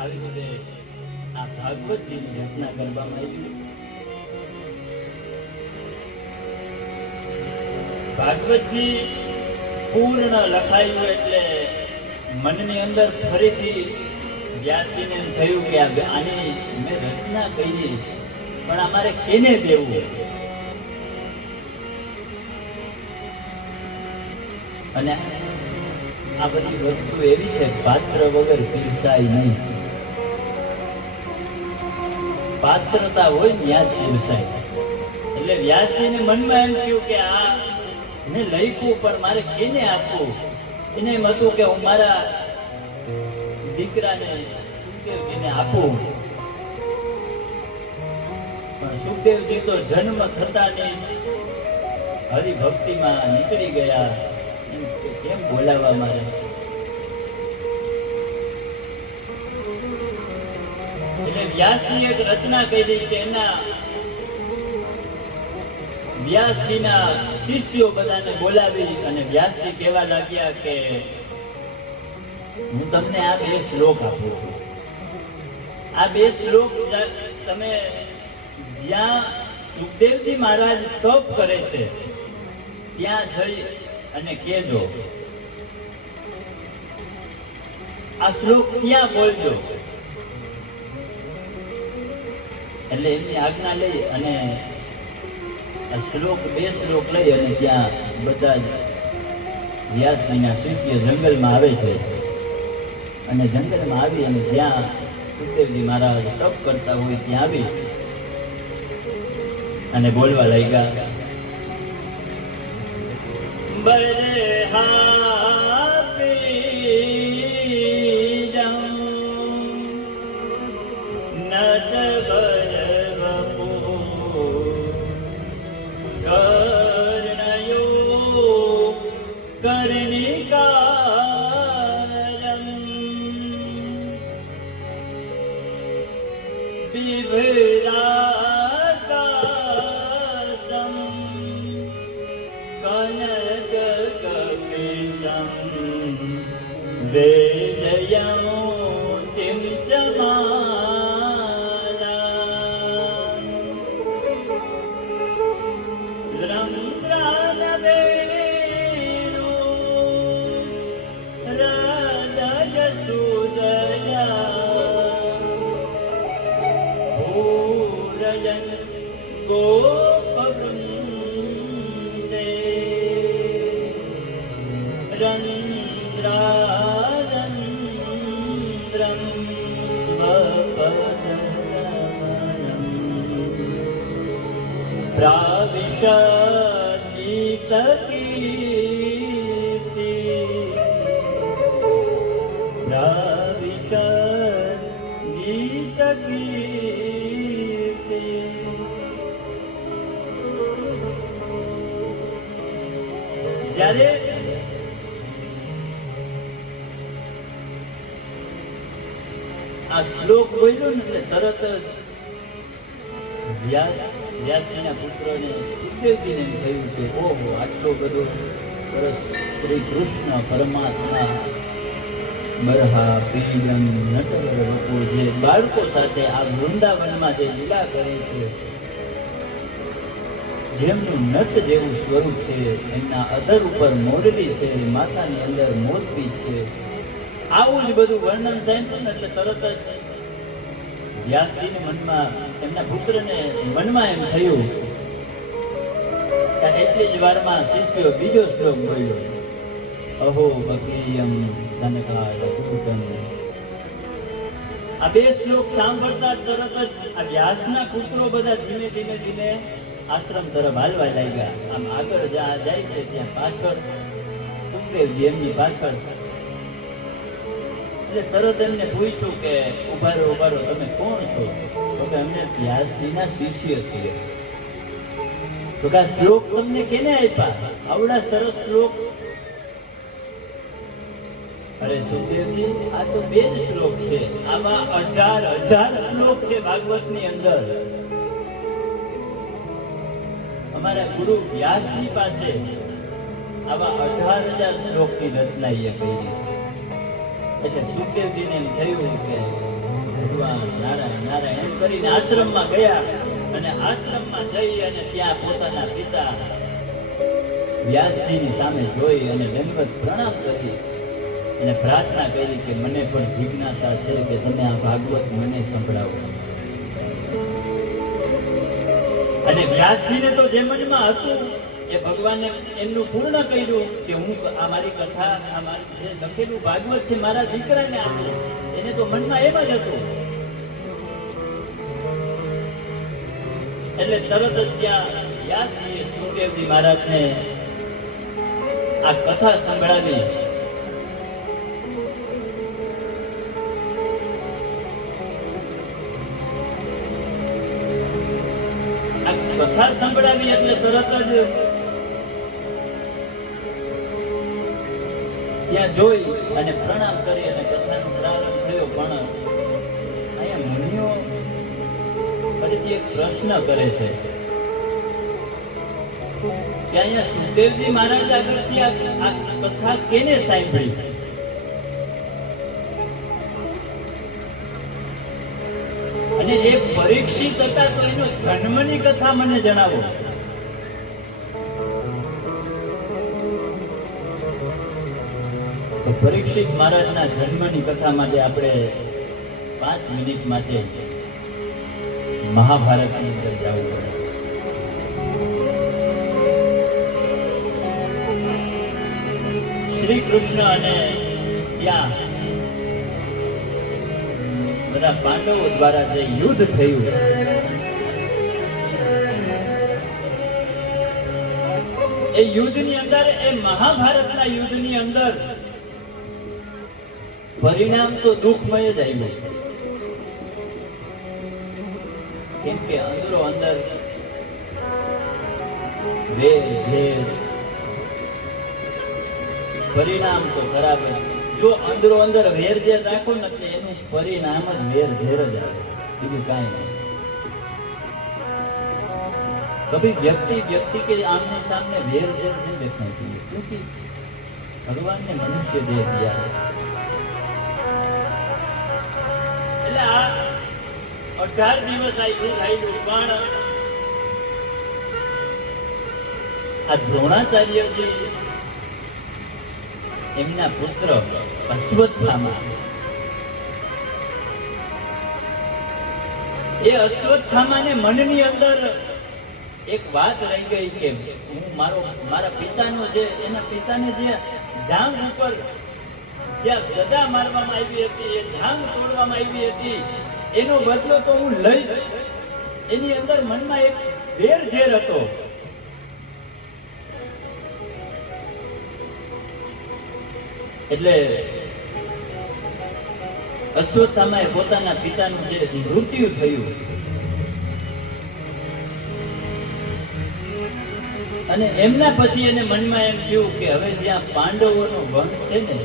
આવી રીતે આ ભાગવતજીની રચના કરવામાં આવી. ભાગવતજી પૂર્ણ લખાયું એટલે મનની અંદર ફરીથી વ્યાસજીને એમ થયું કે આની મેં રચના કરી પણ અમારે કેને દેવું. અને આ બધી વસ્તુ એવી છે પાત્ર વગર પીરસાય નહીં. પાત્રતા હોય ને ત્યાં જ પીરસાય. એટલે વ્યાસજીને મનમાં એમ થયું કે આ મેં લખ્યું પણ મારે કેને આપવું. એને એમ હતું કે હું મારા દીકરાને સુખદેવજીને આપું. પણ સુખદેવજી તો જન્મ થતા ને હરિભક્તિમાં નીકળી ગયા. એમ કે કેમ બોલાવવા મારે. એટલે વ્યાસજી એક રચના કરી કે એના વ્યાસજીના શિષ્યો બધાને બોલાવી અને વ્યાસજી કહેવા લાગ્યા કે હું તમને આ 2 શ્લોક આપું છું. આ 2 શ્લોક તમે જ્યાં સુખદેવજી મહારાજ તપ કરે છે ત્યાં જઈ અને કહેજો. આ શ્લોક ત્યાં બોલજો. એટલે એમની આજ્ઞા લઈ અને આ શ્લોક 2 શ્લોક લઈ અને ત્યાં બધા જ વ્યાસજીના શિષ્ય જંગલમાં આવે છે. અને જંગલમાં આવી અને જ્યાં સુખદેવજી મહારાજ તપ કરતા હોય ત્યાં આવી અને બોલવા લાગ્યા. બરહા પીડમ નત બરવપો કર્ણયો કર્ણિકારમ વિભ્રાકાશમ કનકકપિશમ વેદયમોતિમ ચમાલામ રંદ્રાનવેણુ હૃદયસુદયા ભૂરજન ગોપવૃંદે રંદ્રારંદ્રમ સ્વપદકમલમ પ્રાવિશદીતકીર્તિ પ્રાવિશદીતકીર્તિ. જ્યારે આ શ્લોક બોલ્યો ને એટલે તરત જ વ્યાસજીના પુત્રને સુખદેવજીને એમ થયું કે ઓહો આટલો બધો સરસ શ્રી કૃષ્ણ પરમાત્મા બરહા પીલમ નટવર વપુ, જે બાળકો સાથે આ વૃંદાવનમાં જે લીલા કરે છે, જેમનું નટ જેવું સ્વરૂપ છે, એમના અધર ઉપર મોરલી છે, માથાની અંદર મોરપી છે, આવું જ બધું વર્ણન થાય ને એટલે તરત જ વ્યાસજીને મનમાં, એમના પુત્રને મનમાં એમ થયું કે એટલી જ વારમાં શિષ્યો બીજો શ્લોક બોલ્યો, અહો બકીયમ સનકાય ભૂતમ. આ બે શ્લોક સાંભળતા તરત જ આ વ્યાસના પુત્રો બધા ધીમે ધીમે ધીમે આશ્રમ તરફ હાલવા લાગ્યા. આમ આગળ જ્યાં જાય છે ત્યાં પાછળ સુખદેવજી એમની પાછળ. એટલે તરત એમને પૂછ્યું કે ઉભા રહો તમે કોણ છો? તો કે અમે વ્યાસજીના શિષ્ય છીએ. તો કે આ શ્લોક તમને કેને આપ્યા? આવડા સરસ શ્લોક. અરે સુખદેવજી, આ તો બે જ શ્લોક છે, આમાં 18,000 શ્લોક છે ભાગવતની અંદર. અમારા ગુરુ વ્યાસજી પાસે આવા 18,000 શ્લોકની રચના એ કરી. એટલે સુખદેવજીને એમ થયું કે ભગવાન નારાયણ નારાયણ એમ કરીને આશ્રમમાં ગયા. અને આશ્રમમાં જઈ અને ત્યાં પોતાના પિતા વ્યાસજીની સામે જોઈ અને દંડવત પ્રણામ કરી અને પ્રાર્થના કરી કે મને પણ જિજ્ઞાસા છે કે તમે આ ભાગવત મને સંભળાવો. અને વ્યાસજીને તો જે મનમાં હતું એ ભગવાને એમનું પૂર્ણ કર્યું કે હું આ મારી કથા, આ મારું જે લખેલું ભાગવત છે મારા દીકરાને આપું. એને તો મનમાં એમ જ હતું. એટલે તરત જ ત્યાં વ્યાસજીએ સુખદેવજી મહારાજને આ કથા સંભળાવી. કથા સંભળાવી એટલે તરત જ ત્યાં જોઈ અને પ્રણામ કરી અને કથાનો પ્રારંભ થયો. પણ અહીંયા મુનિઓ ફરીથી એક પ્રશ્ન કરે છે કે અહીંયા સુખદેવજી મહારાજ આગળથી આ કથા કેને સાંભળી? અને એ પરીક્ષિત હતા તો એનો જન્મની કથા મને જણાવો. તો પરીક્ષિત મહારાજના જન્મની કથા માટે આપણે 5 મિનિટ માટે મહાભારતની અંદર જવું પડે. શ્રી કૃષ્ણ અને ત્યાં બધા પાંડવો દ્વારા જે યુદ્ધ થયું, એ યુદ્ધની અંદર, એ મહાભારતના યુદ્ધની અંદર પરિણામ તો દુઃખમય જ આવ્યું. કેમ કે અંદરો અંદર પરિણામ તો ખરાબ જ. જો અંદરો અંદર વેર ઝેર રાખો ને એટલે એનું પરિણામ જ વેર ઝેર જ આવે, બીજું કાંઈ નહીં. કભી વ્યક્તિ કે આમને સામને વેર ઝેર નહીં દેખना चाहिए, क्योंकि भगवान ने मनुष्य दे दिया है. એટલે આ 18 દિવસ આ યુદ્ધ થયું. પણ આ દ્રોણાચાર્યજી એમના પુત્ર અશ્વત્થામા, એ અશ્વત્થામાને મનની અંદર એક વાત રહી ગઈ કે હું મારા પિતાનો જે, એના પિતાને જે જાંઘ ઉપર જ્યાં ગદા મારવામાં આવી હતી, એ જાંઘ તોડવામાં આવી હતી, એનો બદલો તો હું લઈશ. એની અંદર મનમાં એક વેર ઝેર હતો. એટલે અશ્વત્થામાએ પોતાના પિતાનું જે મૃત્યુ થયું અને એમના પછી એને મનમાં એમ થયું કે હવે જ્યાં પાંડવોનો વંશ છે ને,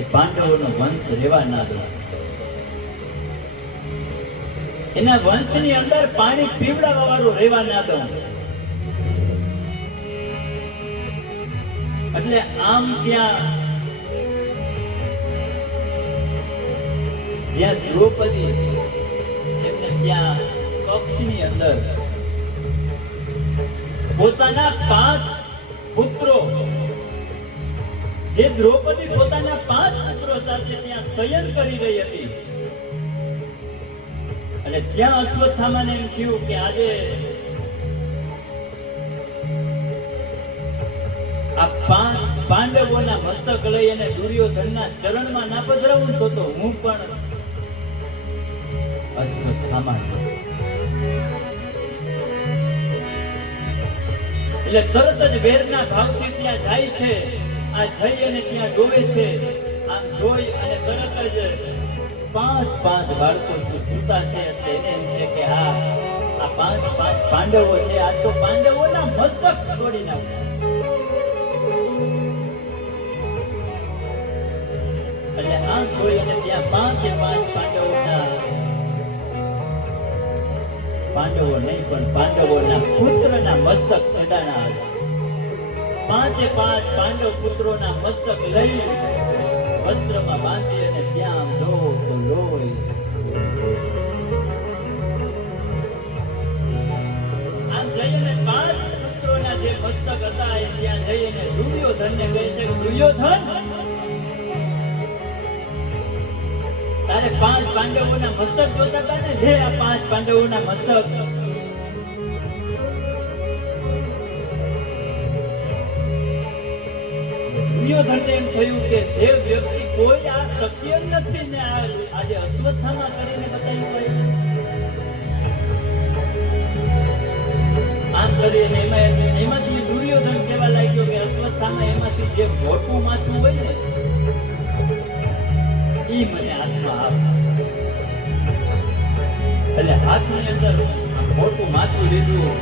એ પાંડવોનો વંશ રહેવા ના દે. એના વંશની અંદર પાણી પીવડાવવા વાળું રહેવા ના દઉં. એટલે આમ ત્યાં જ્યાં દ્રૌપદી એમને ત્યાં કક્ષની અંદર પોતાના 5 પુત્રો, જે દ્રૌપદી પોતાના 5 પુત્રો સાથે ત્યાં શયન કરી રહી હતી, અને ત્યાં અશ્વત્થામાને એમ થયું કે આજે આ 5 પાંડવોના મસ્તક લઈ અને દુર્યોધનના ચરણમાં ના પધરાવું તો હું પણ અશ્વત્થામા છું. એટલે તરત જ વેરના ભાવથી ત્યાં જાય છે. આ જઈ અને ત્યાં જોવે છે. આમ જોઈ અને તરત જ 5 બાળકો સૂતા છે. એટલે એને એમ છે કે આ 5 પાંડવો છે, આ તો પાંડવોના મસ્તક તોડી નાખે. એટલે આમ જોઈ અને ત્યાં 5 પાંડવો નહીં પણ પાંડવોના પુત્રના મસ્તક છેડાણા હતા. 5 પાંડવ પુત્રોના મસ્તક લઈ વસ્ત્રમાં બાંધી અને ત્યાં જો તો લોહી. આમ જઈને 5 પુત્રોના જે મસ્તક હતા એ ત્યાં જઈને દુર્યોધનને કહે છે કે દુર્યોધન, તારે 5 પાંડવોના મસ્તક જોતા હતા ને, લે આ 5 પાંડવોના મસ્તક. દુર્યોધનને એમ થયું કે જે વ્યક્તિ કોઈ આ શક્ય નથી ને આજે અશ્વત્થામા કરીને બતાવ્યું. આમ કરીને એમાંથી દુર્યોધન કહેવા લાગ્યો કે અશ્વત્થામા એમાંથી જે મોટું માથું હોય ને ઈ મને હાથમાં આપ. એટલે હાથની અંદર મોટું માથું લીધું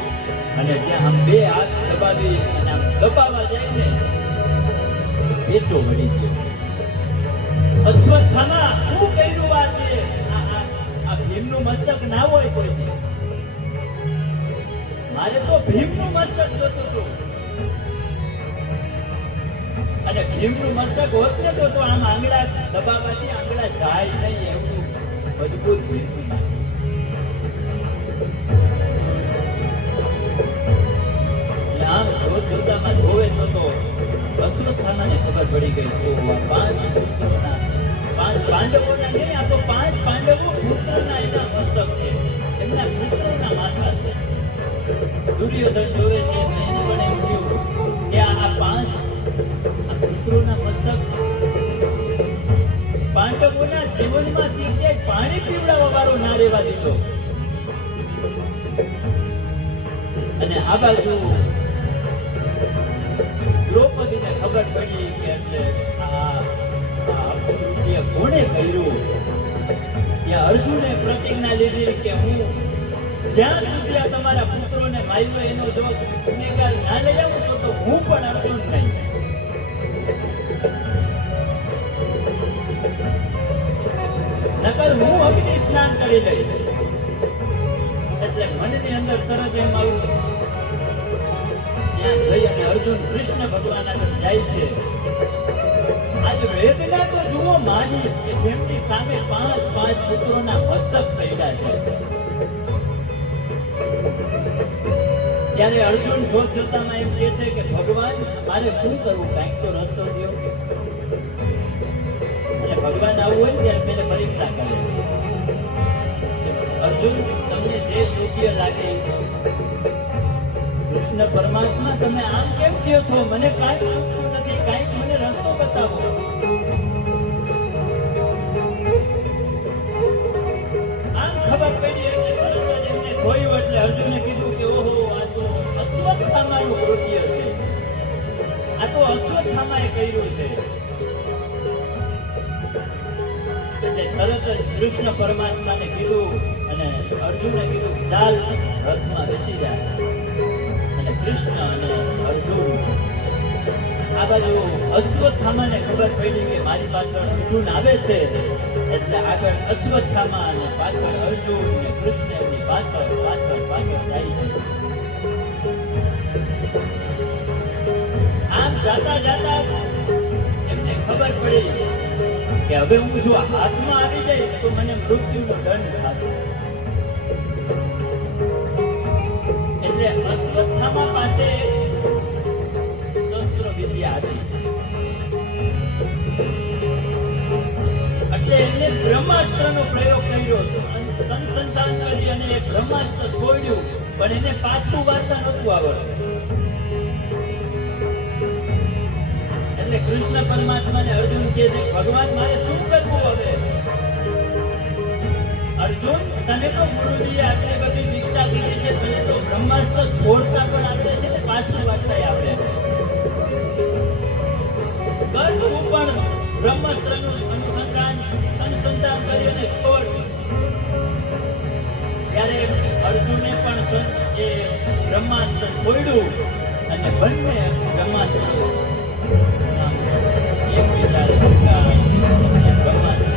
અને જ્યાં આમ 2 હાથ દબાવી અને આમ દબાવવા જાય ને પેચો વળી ગયો. અશ્વત્થામા શું કર્યું? આ ભીમનું મસ્તક ના હોય કોઈ, મારે તો ભીમનું મસ્તક જોતું હતું. અને ભીમનું મસ્તક હોત ને તો આમ આંગળા દબાવવાથી આંગળા જાય નહીં એવું મજબૂત ભીમનું મસ્તક. આમ જોતામાં જોવે તો અશ્વત્થામાને ખબર પડી ગઈ તો 5 પાંડવોના નહીં, આ તો 5 પાંડવો પુત્રના એના મસ્તક છે, એમના પુત્રોના માથા છે. દુર્યોધન જોવે છે એટલે એને પણ એમ થયું કે આ 5 પુત્રોના મસ્તક પાંડવોના જીવનમાંથી ક્યાંય પાણી પીવડાવવા વાળો ના રહેવા દીધો. અને આ બાજુ દ્રૌપદીને ખબર પડી કે આ અપકૃત્ય કોણે કર્યું. ત્યાં અર્જુને પ્રતિજ્ઞા લીધી કે હું જ્યાં સુધી આ તમારા પુત્રોને માર્યો એનો જો ગુનેગાર ના લઈ આવું તો હું પણ અર્જુન નહીં. નકર હું અગ્નિ સ્નાન કરી લઈશ. એટલે મનની અંદર તરત એમ આવ્યું. ત્યાં જઈ અને અર્જુન કૃષ્ણ ભગવાન આગળ જાય છે. આજ વેદના તો જુઓ માની કે જેમની સામે 5 પુત્રોના મસ્તક પડ્યા છે. ત્યારે અર્જુન જોતામાં એમ કહે છે કે ભગવાન મારે શું કરવું, કાંઈક તો રસ્તો દો. અને ભગવાન આવું હોય ને ત્યારે પેલે પરીક્ષા કરે. અર્જુન તમને જે યોગ્ય લાગે. કૃષ્ણ પરમાત્મા તમે આમ કેમ કહો છો? મને કાંઈ પૂછતું નથી, કાંઈક મને રસ્તો બતાવો. આમ ખબર પડી એટલે તરત જ એમને જોયું એટલે અર્જુને કીધું કે ઓહો, આ તો અશ્વત્થામાનું કૃત્ય છે, આ તો અશ્વત્થામાએ કર્યું છે. એટલે તરત જ કૃષ્ણ પરમાત્માને કીધું અને અર્જુને કીધું ચાલ રથમાં બેસી જાય. અને કૃષ્ણ અને અર્જુન આ બાજુ અશ્વત્થામાને ખબર પડી કે મારી પાછળ અર્જુન આવે છે. એટલે આગળ અશ્વત્થામા અને પાછળ અર્જુન ને કૃષ્ણ એમની પાછળ જાય છે. આમ જાતા એમને ખબર પડી કે હવે હું જો હાથમાં આવી જઈશ તો મને મૃત્યુનો દંડ થશે. એટલે અશ્વત્થામા પાસે શસ્ત્ર વિદ્યા હતી. એટલે એમને બ્રહ્માસ્ત્રનો પ્રયોગ કર્યો હતો. સંસંધાન કરી અને એ બ્રહ્માસ્ત્ર છોડ્યું, પણ એને પાછું વાર્તા નહોતું આવડતું. એટલે કૃષ્ણ પરમાત્માને અર્જુન કહે છે, ભગવાન મારે શું કરવું હવે? અર્જુન, તને તો ગુરુજીએ આટલી બધી દીક્ષા કરી છે, તને તો બ્રહ્માસ્ત્ર છોડતા પણ આવડે છે ને પાછું વાર્તા આવડે છે. કર તું પણ બ્રહ્માસ્ત્રનું અનુસંધાન કરી અને છોડ. ત્યારે અર્જુને પણ એ બ્રહ્માસ્ત્ર છોડ્યું અને બંને બ્રહ્માસ્ત્ર એકબીજાને અને બ્રહ્માસ્ત્ર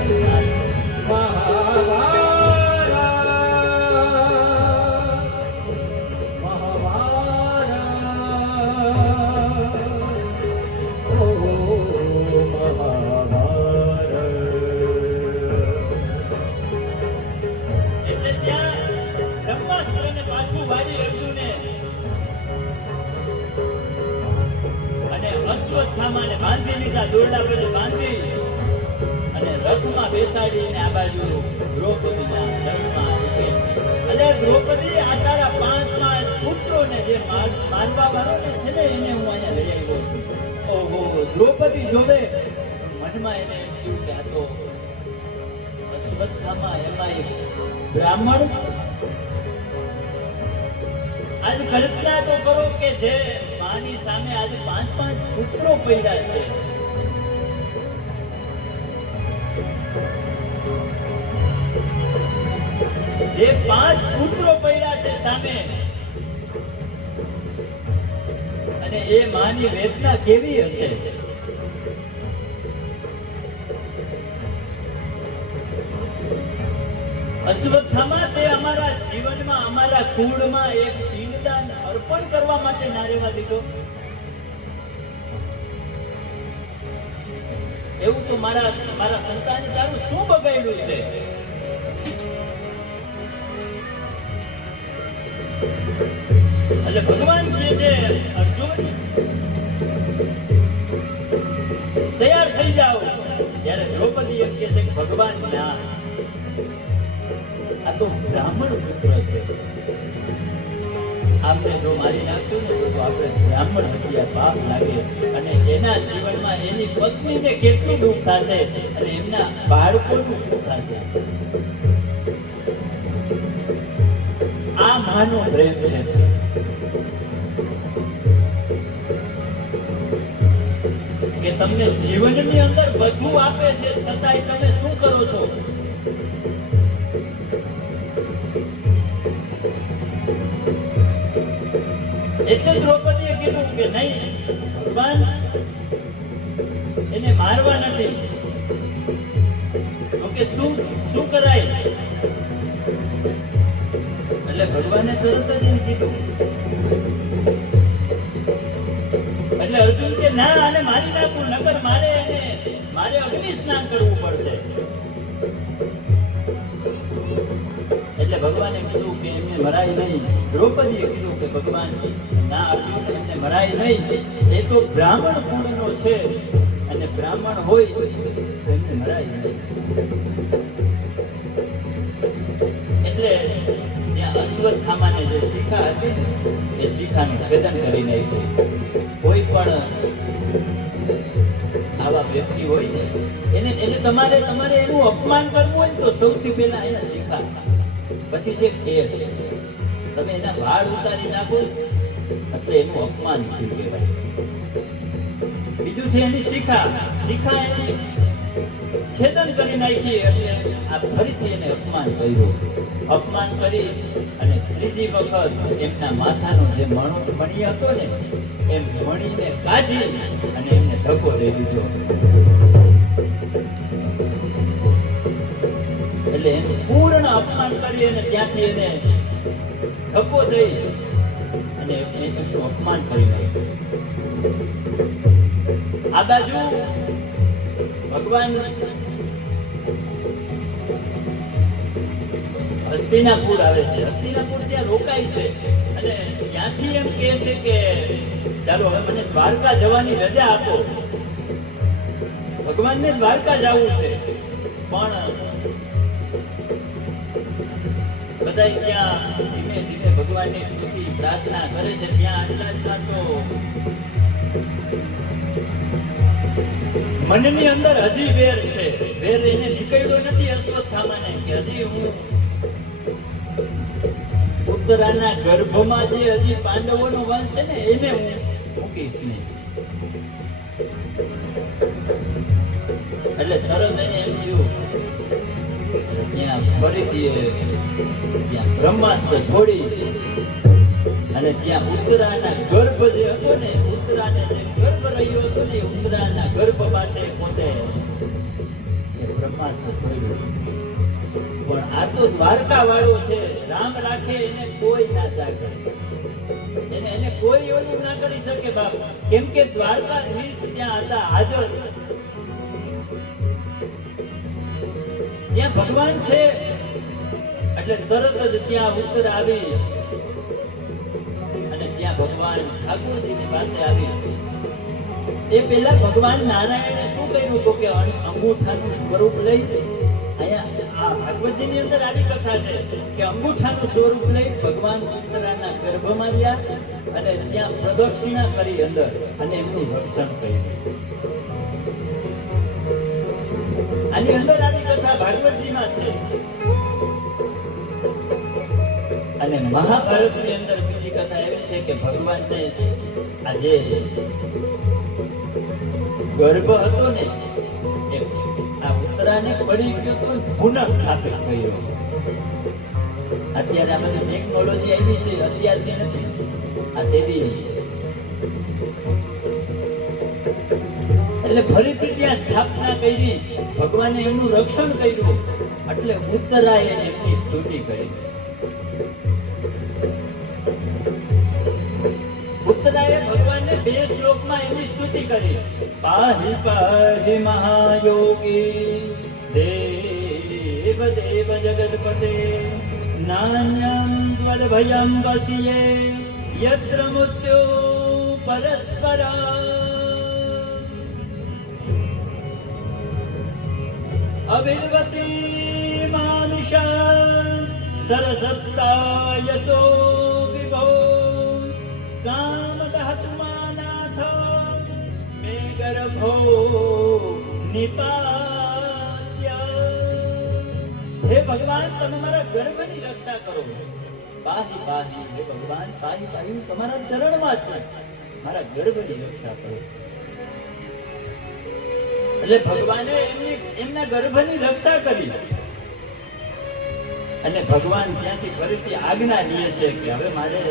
અશ્વત્થામાને બાંધી લીધા, દોરડા વડે બાંધી અને રથમાં બેસાડીને આ બાજુ દ્રૌપદીના રથમાં મૂકે. અને દ્રૌપદી આ તારા 5 પુત્રોને જે મારવા વાળો છે ને એને હું અહીંયા લઈ આવ્યો છું. ઓહો, દ્રૌપદી જોવે મનમાં એને એમ થયું કે આ તો અશ્વત્થામા એમાં એક બ્રાહ્મણ. આજ કલ્પના તો કરો કે જે માની સામે આજે 5 પુત્રો પડ્યા છે. જે 5 પુત્રો પડ્યા છે સામે, અને એ માની વેદના કેવી હશે? અશ્વત્થામા, તે અમારા જીવનમાં, અમારા કુળમાં એક પિંડદાન અર્પણ કરવા માટે ના રહેવા દીધો. એવું તો મારા સંતાન તારું શું બગાડ્યું છે? એટલે ભગવાન કહે છે, અર્જુન તૈયાર થઈ જાઓ. ત્યારે દ્રૌપદી એમ કહે છે કે ભગવાન ના, આ તો બ્રાહ્મણ પુત્ર છે. આપણે જો મારી નાખ્યું ને તો આપણે બ્રાહ્મણ હત્યા પાપ લાગે, અને એના જીવનમાં એની પત્નીને કેટલું દુઃખ થશે અને એમના બાળકોનું શું થશે? આ માનો પ્રેમ છે. કે તમને જીવનની અંદર બધું આપે છે, છતાંય તમે શું કરો છો? એટલે દ્રૌપદીએ કીધું કે નહીં ભગવાન, એને મારવા નથી. તો કે શું કરાય? એટલે ભગવાને તરત જ એને કીધું. એટલે અર્જુન કે ના, આને મારી નાખું, નકર મારે અગ્નિ સ્નાન કરવું પડશે. એટલે ભગવાને કીધું કે એમને મરાય નહીં. દ્રૌપદીએ કીધું કે ભગવાન ના, અર્જુન એમને મરાય નહીં. એ તો બ્રાહ્મણ કુળનો છે અને બ્રાહ્મણ હોય તો એમને મરાય નહીં. એટલે ત્યાં અશ્વત્થામાને જે શિખા હતી ને એ શિખાનું છેદન કરી નાખ્યું. કોઈ પણ આવા વ્યક્તિ હોય ને એને તમારે એનું અપમાન કરવું હોય તો સૌથી પહેલા એના શિખા, પછી છે કેસ. તમે એના વાળ ઉતારી નાખો એટલે એનું અપમાન થયું કહેવાય. બીજું છે એની શિખા એની છેદન કરી નાખી એટલે આ ફરીથી એને અપમાન કર્યું. અપમાન કરી અને ત્રીજી વખત એમના માથાનો જે મણી હતો ને એમ મણીને કાઢી અને એમને ધક્કો દઈ દીધો. એટલે એનું પૂર્ણ અપમાન કરી અને ત્યાંથી એને ધક્કો દઈ અને એનું અપમાન કરી નાખ્યું. આ બાજુ ભગવાન હસ્તિનાપુર આવે છે. હસ્તિનાપુર ત્યાં રોકાય છે અને ત્યાંથી એમ કહે છે કે ચાલો હવે મને દ્વારકા જવાની રજા આપો, ભગવાનને દ્વારકા જવું છે. પણ બધા ત્યાં ધીમે ધીમે ભગવાનની સ્તુતિ પ્રાર્થના કરે છે. ત્યાં આટલા તો મનની અંદર હજી વેર છે. વેર એને નીકળ્યો નથી અશ્વત્થામાને કે હજી હું ઉત્તરાના ગર્ભમાં જે હજી પાંડવોનો વંશ છે ને એને હું મૂકીશ નહીં. એટલે તરત એને એમ થયું ત્યાં ફરીથી ત્યાં બ્રહ્માસ્ત્ર છોડી અને ત્યાં ઉત્તરાના ગર્ભ જે હતો ને, ઉત્તરાને જે ગર્ભ રહ્યો હતો ને, ઉત્તરાના ગર્ભ પાસે પોતે એ બ્રહ્માસ્ત્ર છોડ્યું. પણ આ તો દ્વારકા વાળો છે, રામ રાખે એને કોઈ ના જાગે, એને કોઈ ઓલું ના કરી શકે બાપ. કેમ કે દ્વારકાધીશ ત્યાં હતા હાજર, ત્યાં ભગવાન છે. એટલે તરત જ ત્યાં ઉત્તર આવી અને ત્યાં ભગવાન ઠાકોરજીની પાસે આવી. એ પહેલા ભગવાન નારાયણે શું કર્યું હતું કે અંગૂઠાનું સ્વરૂપ લઈ, અહીંયા આ ભાગવતજીની અંદર આવી કથા છે કે અંગૂઠાનું સ્વરૂપ લઈ ભગવાન ઉત્તરાના ગર્ભમાં ગયા અને ત્યાં પ્રદક્ષિણા કરી અંદર અને એમનું રક્ષણ કર્યું. આની અંદર આવી કથા ભાગવતજીમાં છે. અને મહાભારતની અંદર બીજી કથા એવી છે કે ભગવાનને આ જે ગર્ભ હતો ને એ આ ઉત્તરાને પડી ગયો તો પુનઃ સ્થાપિત કર્યો. અત્યારે આ બધી ટેકનોલોજી આવી છે, અત્યારની નથી, આ દેવી. એટલે ફરીથી ત્યાં સ્થાપના કરી, ભગવાને એમનું રક્ષણ કર્યું. એટલે ઉત્તરાએ એમની સ્તુતિ કરી. ઉત્તરાએ ભગવાનને 2 શ્લોકમાં એમની સ્તુતિ કરી. પાહિ પાહિ મહાયોગી દેવ દેવ જગતપતે નાન્યં ત્વદભયં વસીયે યત્ર મૃત્યો પરસ્પરા અવિર્વતી માનુષા સરસત્તા યસો વિભો કામદહત્માનાથ મે ગર્ભો નિપાત્ય. હે ભગવાન, તમે મારા ગર્ભની રક્ષા કરો. પાહિ પાહિ, હે ભગવાન, પાહિ પાહિ, હું તમારા ચરણમાં છું, મારા ગર્ભની રક્ષા કરો. એટલે ભગવાને એમના ગર્ભની રક્ષા કરી. અને ભગવાન ત્યાંથી ફરીથી આજ્ઞા લે છે કે હવે મારે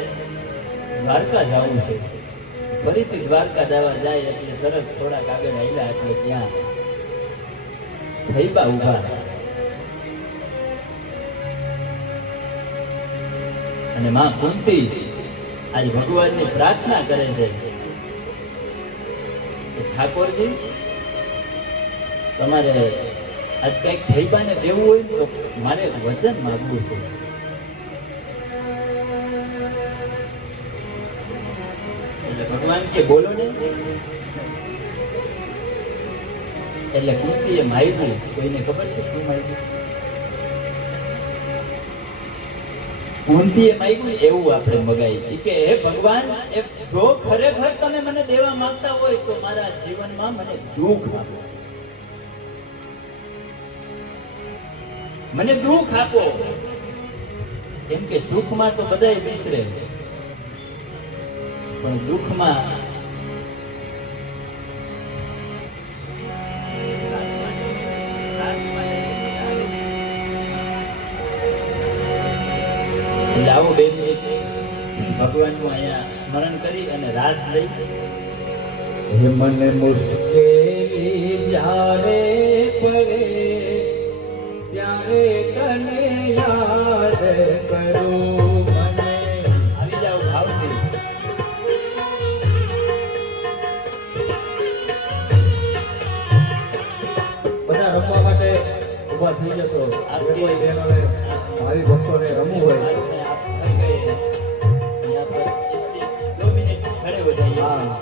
દ્વારકા જવું છે. ફરીથી દ્વારકા જવા જાય એટલે તરત થોડાક આગળ આવ્યા એટલે ત્યાં થઈબા ઉભા અને માં કુંતી આજ ભગવાનની પ્રાર્થના કરે છે કે ઠાકોરજી, તમારે આજ કઈક થઈબાને દેવું હોય તો મારે વચન માંગવું છે. એટલે ભગવાન કે બોલો ને. એટલે કુંતીએ માગ્યું. કોઈને ખબર છે શું માગ્યું? કુંતીએ માગ્યું એવું આપણે મગાઈ કે હે ભગવાન, જો ખરેખર તમે મને દેવા માંગતા હોય તો મારા જીવનમાં મને દુઃખ આપો, મને દુઃખ આપો. કેમ કે સુખમાં તો બધાય વિસરે, પણ દુઃખમાં આવો બેન ભગવાનનું અહીંયા સ્મરણ કરી અને રાસ લઈ. હે મને મુશ્કેલી જ્યારે પડે ત્યારે તને યાદ કરું. મને આવી જાવ ભાવથી. બધા રમવા માટે ઊભા થઈ જશો આપણે કોઈ બહેનોને ભાવિ ભક્તોને રમવું હોય हाँ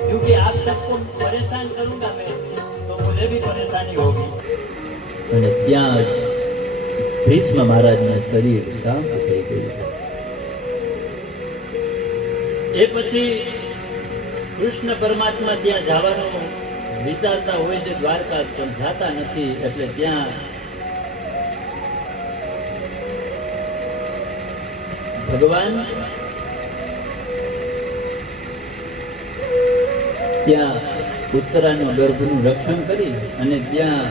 क्योंकि आप सबको परेशान करूंगा मैं तो मुझे भी परेशानी होगी અને ત્યાં ભીષ્મ મહારાજનું શરીર શાંત થઈ ગયું એ પછી કૃષ્ણ પરમાત્મા ત્યાં જવાનું વિચારતા હોય છે દ્વારકા પણ જાતા નથી એટલે ત્યાં ભગવાન ત્યાં ઉત્તરાનું ગર્ભનું રક્ષણ કરી અને ત્યાં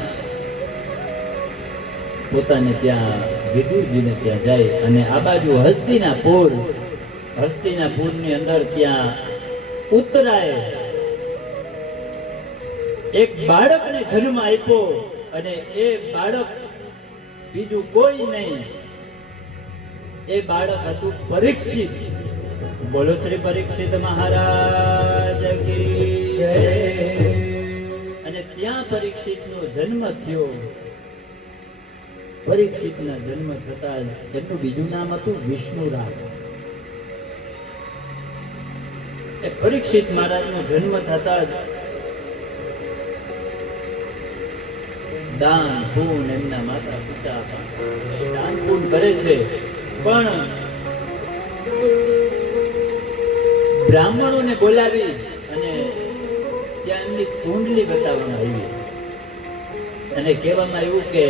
પોતાને ત્યાં વિદુરજીને ત્યાં જાય અને આ બાજુ હસ્તિનાપુરની અંદર ત્યાં ઉત્તરાએ એક બાળકને જન્મ આપ્યો અને એ બાળક બીજું કોઈ નહીં એ બાળક હતું પરીક્ષિત બોલો શ્રી પરીક્ષિત મહારાજ કી જય અને ત્યાં પરીક્ષિતનો જન્મ થયો પરીક્ષિતના જન્મ થતા એમનું બીજું નામ હતું વિષ્ણુરાજ એ પરીક્ષિત મહારાજનો જન્મ થતા જ દાન પૂન એમના માતા પિતા દાન પૂન કરે છે પણ બ્રાહ્મણોને બોલાવી અને ત્યાં એમની કુંડલી બતાવવામાં આવી અને કહેવામાં આવ્યું કે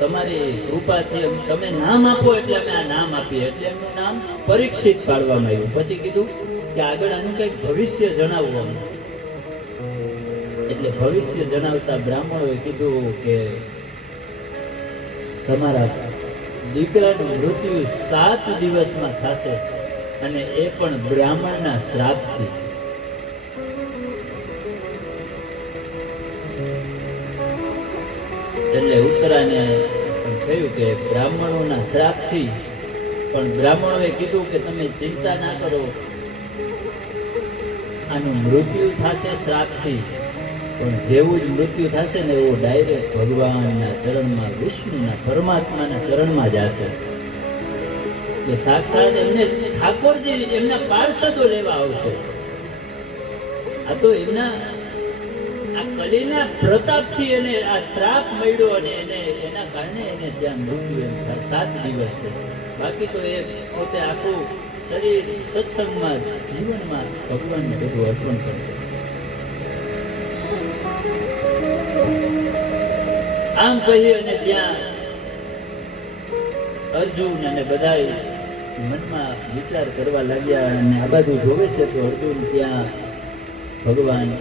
તમારી કૃપાથી તમે નામ આપો એટલે અમે આ નામ આપીએ એટલે એમનું નામ પરીક્ષિત પાડવામાં આવ્યું પછી કીધું કે આગળ આનું કંઈક ભવિષ્ય જણાવવાનું એટલે ભવિષ્ય જણાવતા બ્રાહ્મણોએ કીધું કે તમારા દીકરાનું મૃત્યુ 7 દિવસમાં થશે અને એ પણ બ્રાહ્મણના શ્રાપથી એટલે ઉત્તરાને કહ્યું કે બ્રાહ્મણોના શ્રાપથી પણ બ્રાહ્મણોએ કીધું કે તમે ચિંતા ના કરો આનું મૃત્યુ થશે શ્રાપથી પણ જેવું જ મૃત્યુ થશે ને એવું ડાયરેક્ટ ભગવાનના ચરણમાં વિષ્ણુના પરમાત્માના ચરણમાં જશે કે સાક્ષાત એમને ઠાકોરજી એમના પાર્ષદો લેવા આવશે આ તો એમના આ કલીના પ્રતાપથી એને આ શ્રાપ મળ્યો અને એને એના કારણે એને ત્યાં મૃત્યુ એમ 7 દિવસ છે બાકી તો એ પોતે આખું શરીર સત્સંગમાં જીવનમાં ભગવાનને બધું અર્પણ કરશે આમ કહી અને ત્યાં અર્જુન અને બધાય મનમાં વિચાર કરવા લાગ્યા અને આ બાજુ જોવે છે તો અર્જુન ત્યાં ભગવાન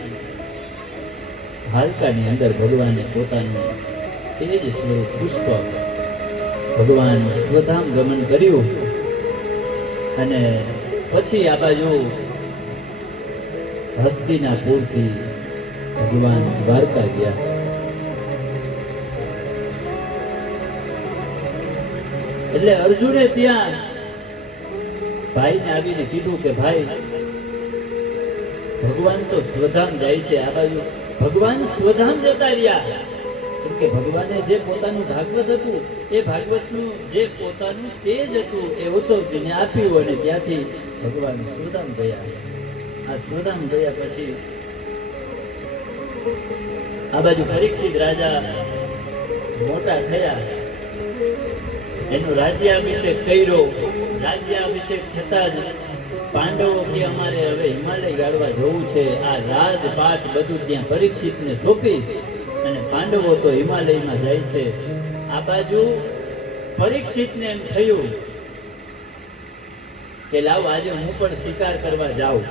હાલકાની અંદર ભગવાને પોતાનું તેજ સ્વરૂપ પુષ્પ ભગવાન સ્વધામ ગમન કર્યું અને પછી આ બાજુ હસ્તિનાપુરથી ભગવાન દ્વારકા ગયા એટલે અર્જુને ત્યાં ભાઈને આવીને કીધું કે ભાઈ ભગવાન તો સ્વધામ જાય છે આ બાજુ ભગવાન સ્વધામ જતા રહ્યા કેમ કે ભગવાને જે પોતાનું ભાગવત હતું એ ભાગવતનું જે પોતાનું તેજ હતું એ ઉદ્ધવજીને આપ્યું અને ત્યાંથી ભગવાન સ્વધામ ગયા આ સ્વધામ ગયા પછી આ બાજુ પરીક્ષિત રાજા મોટા થયા એનો રાજ્યાભિષેક કર્યો રાજ્યાભિષેક થતા જ પાંડવો કે અમારે હવે હિમાલય ગાળવા જવું છે આ રાજપાટ બધું ત્યાં પરીક્ષિતને સોંપી અને પાંડવો તો હિમાલયમાં જાય છે આ બાજુ પરીક્ષિતને એમ થયું કે લાવ આજે હું પણ શિકાર કરવા જાઉં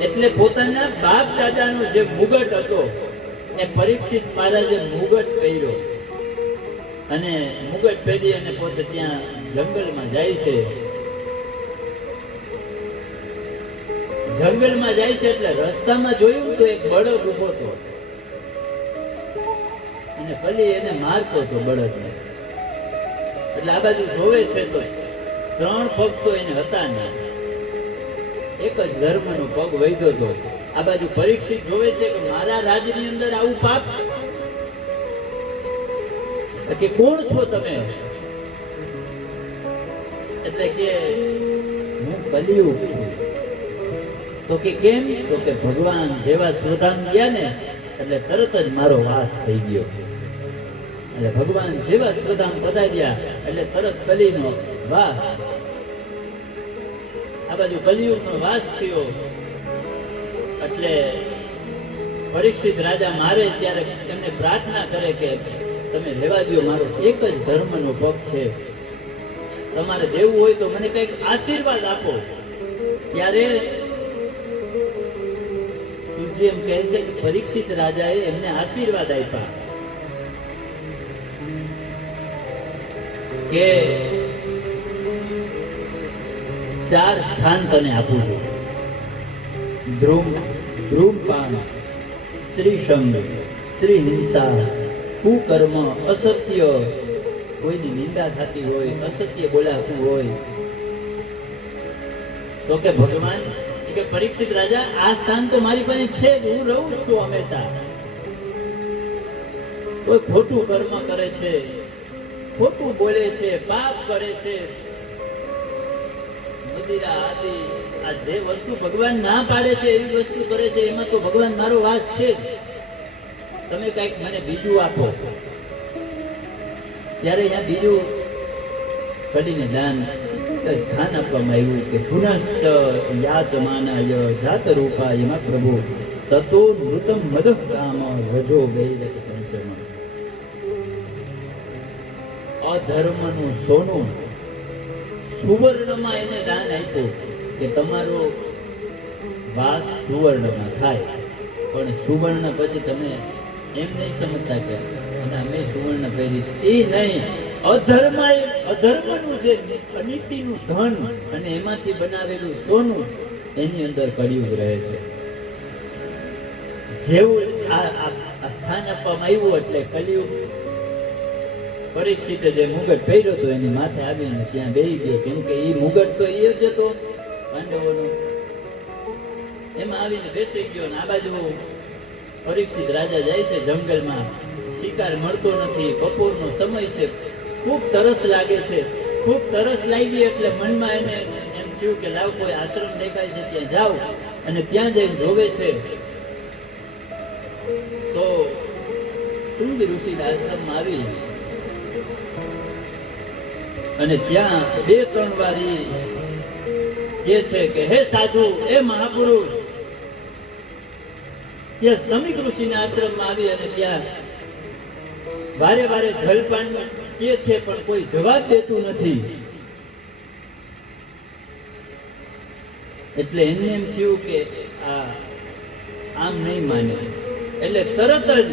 એટલે પોતાના બાપ દાદાનો જે મુગટ હતો એ પરીક્ષિત મહારાજે મુગટ પહેર્યો અને મુગટ પહેરી અને પોતે ત્યાં જંગલમાં જાય છે એટલે રસ્તામાં જોયું તો એક બળદ ઉભો હતો અને ભલી એને મારતો હતો બળદને એટલે આ બાજુ જોવે છે તો 3 પગ તો એને હતા ના એક જ ધર્મનો પગ વૈધો હતો આ બાજુ પરીક્ષિત જોવે છે કે મારા રાજની અંદર આવું પાપ, કે કોણ છો તમે? એટલે કે હું કલિયુગ છું. તો કે કેમ? તો કે ભગવાન જેવા શ્રોધામ ગયા ને એટલે તરત જ મારો વાસ થઈ ગયો. એટલે ભગવાન જેવા શ્રોધામ પધાર્યા એટલે તરત કલીનો વાસ, આ બાજુ કલિયુગનો વાસ થયો. એટલે પરીક્ષિત રાજા મારે ત્યારે એમને પ્રાર્થના કરે કે તમે રહેવા દો, મારો એક જ ધર્મનો પક્ષ છે, તમારે દેવું હોય તો મને કંઈક આશીર્વાદ આપો. ત્યારે સૂર્ય એમ કહે છે કે પરીક્ષિત રાજાએ એમને આશીર્વાદ આપ્યા કે 4 સ્થાન તને આપું છું. ધ્રુમપાન, સ્ત્રી સંગ, સ્ત્રી હિંસા, કુકર્મ, અસત્ય, કોઈની નિંદા થતી હોય, અસત્ય બોલાતું હોય. તો કે ભગવાન કે પરીક્ષિત રાજા આ સ્થાન તો મારી પાસે છે, હું રહું છું હંમેશા. કોઈ ખોટું કર્મ કરે છે, ખોટું બોલે છે, પાપ કરે છે, મદિરા આદિ આ જે વસ્તુ ભગવાન ના પાડે છે એવી વસ્તુ કરે છે, એમાં તો ભગવાન મારો વાસ છે જ. તમે કઈક મને બીજું આપો. ત્યારે અહીંયા બીજું કડીને દાન સ્થાન આપવામાં આવ્યું કે પુનશ્ચ યાચમાનાય જાત રૂપાય એમાં પ્રભુ તતો નૃતમ મદઃ કામ રજો વૈરક પંચમ. અધર્મનું સોનું સુવર્ણમાં એને દાન આપ્યું કે તમારો વાસ સુવર્ણમાં થાય. પણ સુવર્ણ પછી તમે એમ નહીં સમજતા કે અમે સુવર્ણ પહેરીશ, એ નહીં. અધર્મનું જે અનીતિનું ધન અને એમાંથી બનાવેલું સોનું એની અંદર કળિયુગ રહે છે. જેવું આ સ્થાન આપવામાં આવ્યું એટલે કલિયુગ પરીક્ષિતે જે મુગટ પહેર્યો હતો એની માથે આવીને ત્યાં બેસી ગયો. કેમ કે એ મુગટ તો એ જ હતો પાંડવોનો, એમાં આવીને બેસી ગયો. ને આ બાજુ પરીક્ષિત રાજા જાય છે જંગલમાં, શિકાર મળતો નથી, બપોરનો સમય છે, ખૂબ તરસ લાગે છે. ખૂબ તરસ લાગી એટલે મનમાં એને એમ થયું કે લાવ કોઈ આશ્રમ દેખાય છે ત્યાં જાવ. અને ત્યાં જઈને જોવે છે તો શુંગ ઋષિના આશ્રમમાં આવી અને ત્યાં 2-3 વાર કહે છે કે હે સાધુ, હે મહાપુરુષ. ત્યાં સમીક ઋષિના આશ્રમમાં આવી અને ત્યાં વારે વારે જલપાન કહે છે પણ કોઈ જવાબ દેતું નથી. એટલે એને એમ થયું કે આમ નહીં માને. એટલે તરત જ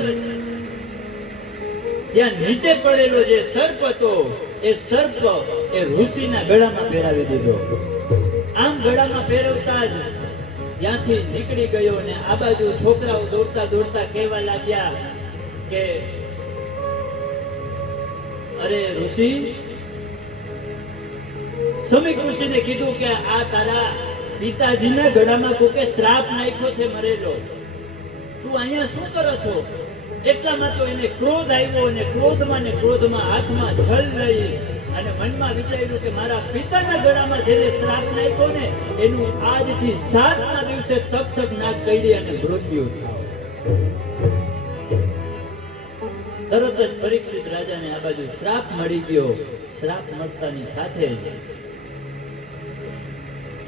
ત્યાં નીચે પડેલો જે સર્પ હતો એ સર્પ એ ઋષિના ગળામાં પહેરાવી દીધો. આમ ગળામાં પહેરવતા જ ત્યાંથી નીકળી ગયો. ને આ બાજુ છોકરાઓ દોડતા દોડતા કહેવા લાગ્યા કે અરે ઋષિ, સમીક ઋષિને કીધું કે આ તારા પિતાજીના ગળામાં કોકે શ્રાપ નાખ્યો છે મરેલો, તું અહીંયા શું કરો છો? એટલામાં તો એને ક્રોધ આવ્યો અને ક્રોધમાં હાથમાં જલ લઈ અને મનમાં વિચાર્યું કે મારા પિતાના ગળામાં જેને શ્રાપ નાખ્યો ને એનું આજથી 7મા દિવસે તક્ષક નાગ કરડી અને મૃત્યુ થાવ. તરત જ પરીક્ષિત રાજાને આ બાજુ શ્રાપ મળી ગયો. શ્રાપ મળતાની સાથે જ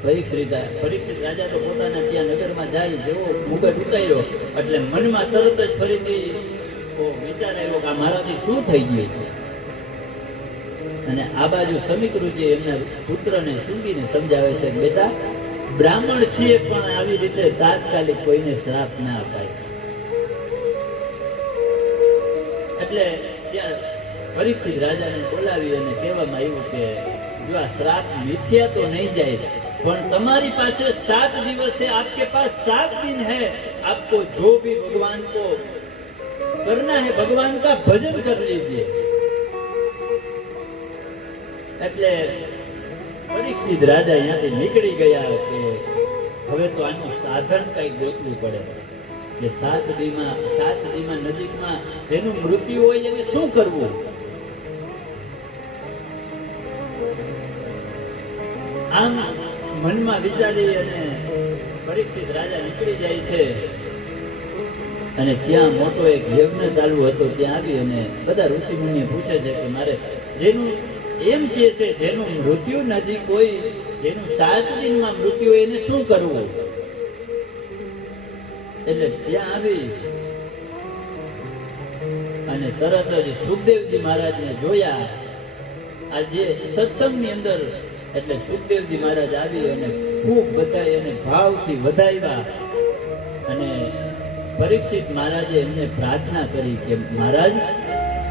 પરીક્ષિત રાજા તો પોતાના ત્યાં નગરમાં જાય, જેવો મુગટ ઉતાર્યો એટલે મનમાં તરત જ ફરીથી વિચાર આવ્યો કે મારાથી શું થઈ ગયું. અને આ બાજુ સમીક ઋષિ એમના પુત્રને શુંગીને સમજાવે છે કે બેટા, બ્રાહ્મણ છીએ પણ આવી રીતે તાત્કાલિક કોઈને શ્રાપ ના અપાય. એટલે ત્યાં પરીક્ષિત રાજાને બોલાવી અને કહેવામાં આવ્યું કે જો આ શ્રાપ મિથ્યા તો નહીં જાય, પણ તમારી પાસે 7 દિવસ है, आपके पास 7 दिन है, आपको जो भी भगवान को करना है भगवान का भजन कर लीजिए. એટલે પરીક્ષિત રાજા અહીંયાથી નીકળી ગયા કે હવે તો આનું સાધન કંઈક ગોતવું પડે કે 7 દીમાં નજીકમાં જેનું મૃત્યુ હોય એને શું કરવું. આમ મનમાં વિચારી અને પરીક્ષિત રાજા નીકળી જાય છે અને ત્યાં મોટો એક યજ્ઞ ચાલુ હતો. ત્યાં આવી અને બધા ઋષિમુનિએ પૂછે છે કે મારે જેનું એમ કહે છે જેનું મૃત્યુ નજીક હોય, જેનું 7 દિનમાં મૃત્યુ હોય એને શું કરવું. એટલે ત્યાં આવી અને તરત જ સુખદેવજી મહારાજને જોયા. આ જે સત્સંગની અંદર એટલે સુખદેવજી મહારાજ આવી અને ખૂબ બધા એને ભાવથી વધાવ્યા અને પરીક્ષિત મહારાજે એમને પ્રાર્થના કરી કે મહારાજ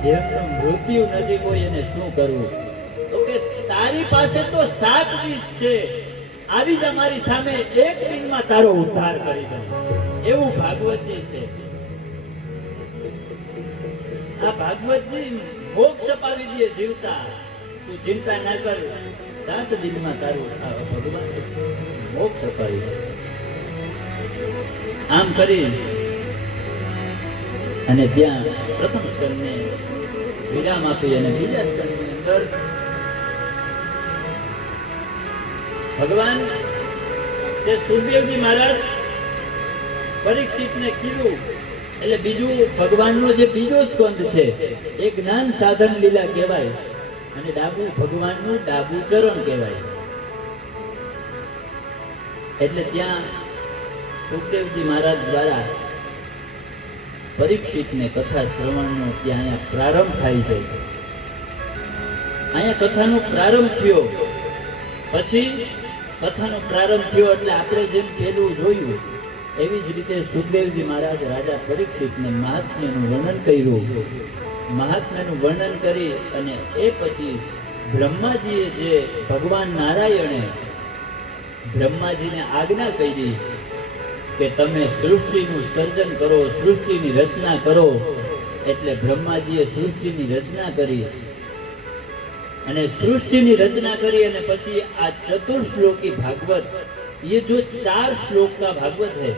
જેનું મૃત્યુ નજીક હોય એને શું કરવું. તો કે તારી પાસે તો 7 દિવસ છે, આવી જ અમારી સામે 1 દિનમાં તારો ઉદ્ધાર કરી દે એવું ભાગવતજી છે. આ ભાગવતજી મોક્ષ અપાવી દે જીવતા. તું ચિંતા ના કર, 7 દિનમાં તારું ભગવાન મોક્ષ અપાવી દે. આમ કરી અને ત્યાં પ્રથમ સ્કંદને વિરામ આપી અને બીજા સ્કંદની અંદર ભગવાન તે સુખદેવજી મહારાજ પરીક્ષિતને કીધું. એટલે બીજું ભગવાનનો જે બીજો સ્કંદ છે એ જ્ઞાન સાધન લીલા કહેવાય અને ભગવાનનું ડાબું ચરણ કહેવાય. એટલે ત્યાં સુખદેવજી મહારાજ દ્વારા પરીક્ષિતને કથા શ્રવણનો ત્યાં અહીંયા પ્રારંભ થાય છે. અહીંયા કથાનો પ્રારંભ થયો. પછી કથાનો પ્રારંભ થયો એટલે આપણે જેમ પેલું જોયું એવી જ રીતે સુખદેવજી મહારાજ રાજા પરીક્ષિતને મહાત્મ્યનું વર્ણન કર્યું. મહાત્મ્યનું વર્ણન કરી અને એ પછી બ્રહ્માજીએ જે ભગવાન નારાયણે બ્રહ્માજીને આજ્ઞા કરી કે તમે સૃષ્ટિનું સર્જન કરો, સૃષ્ટિની રચના કરો. એટલે બ્રહ્માજીએ સૃષ્ટિની રચના કરી અને સૃષ્ટિની રચના કરી અને પછી આ ચતુર્શ્लोकी भागवत, ये जो 4 श्लोक का भागवत है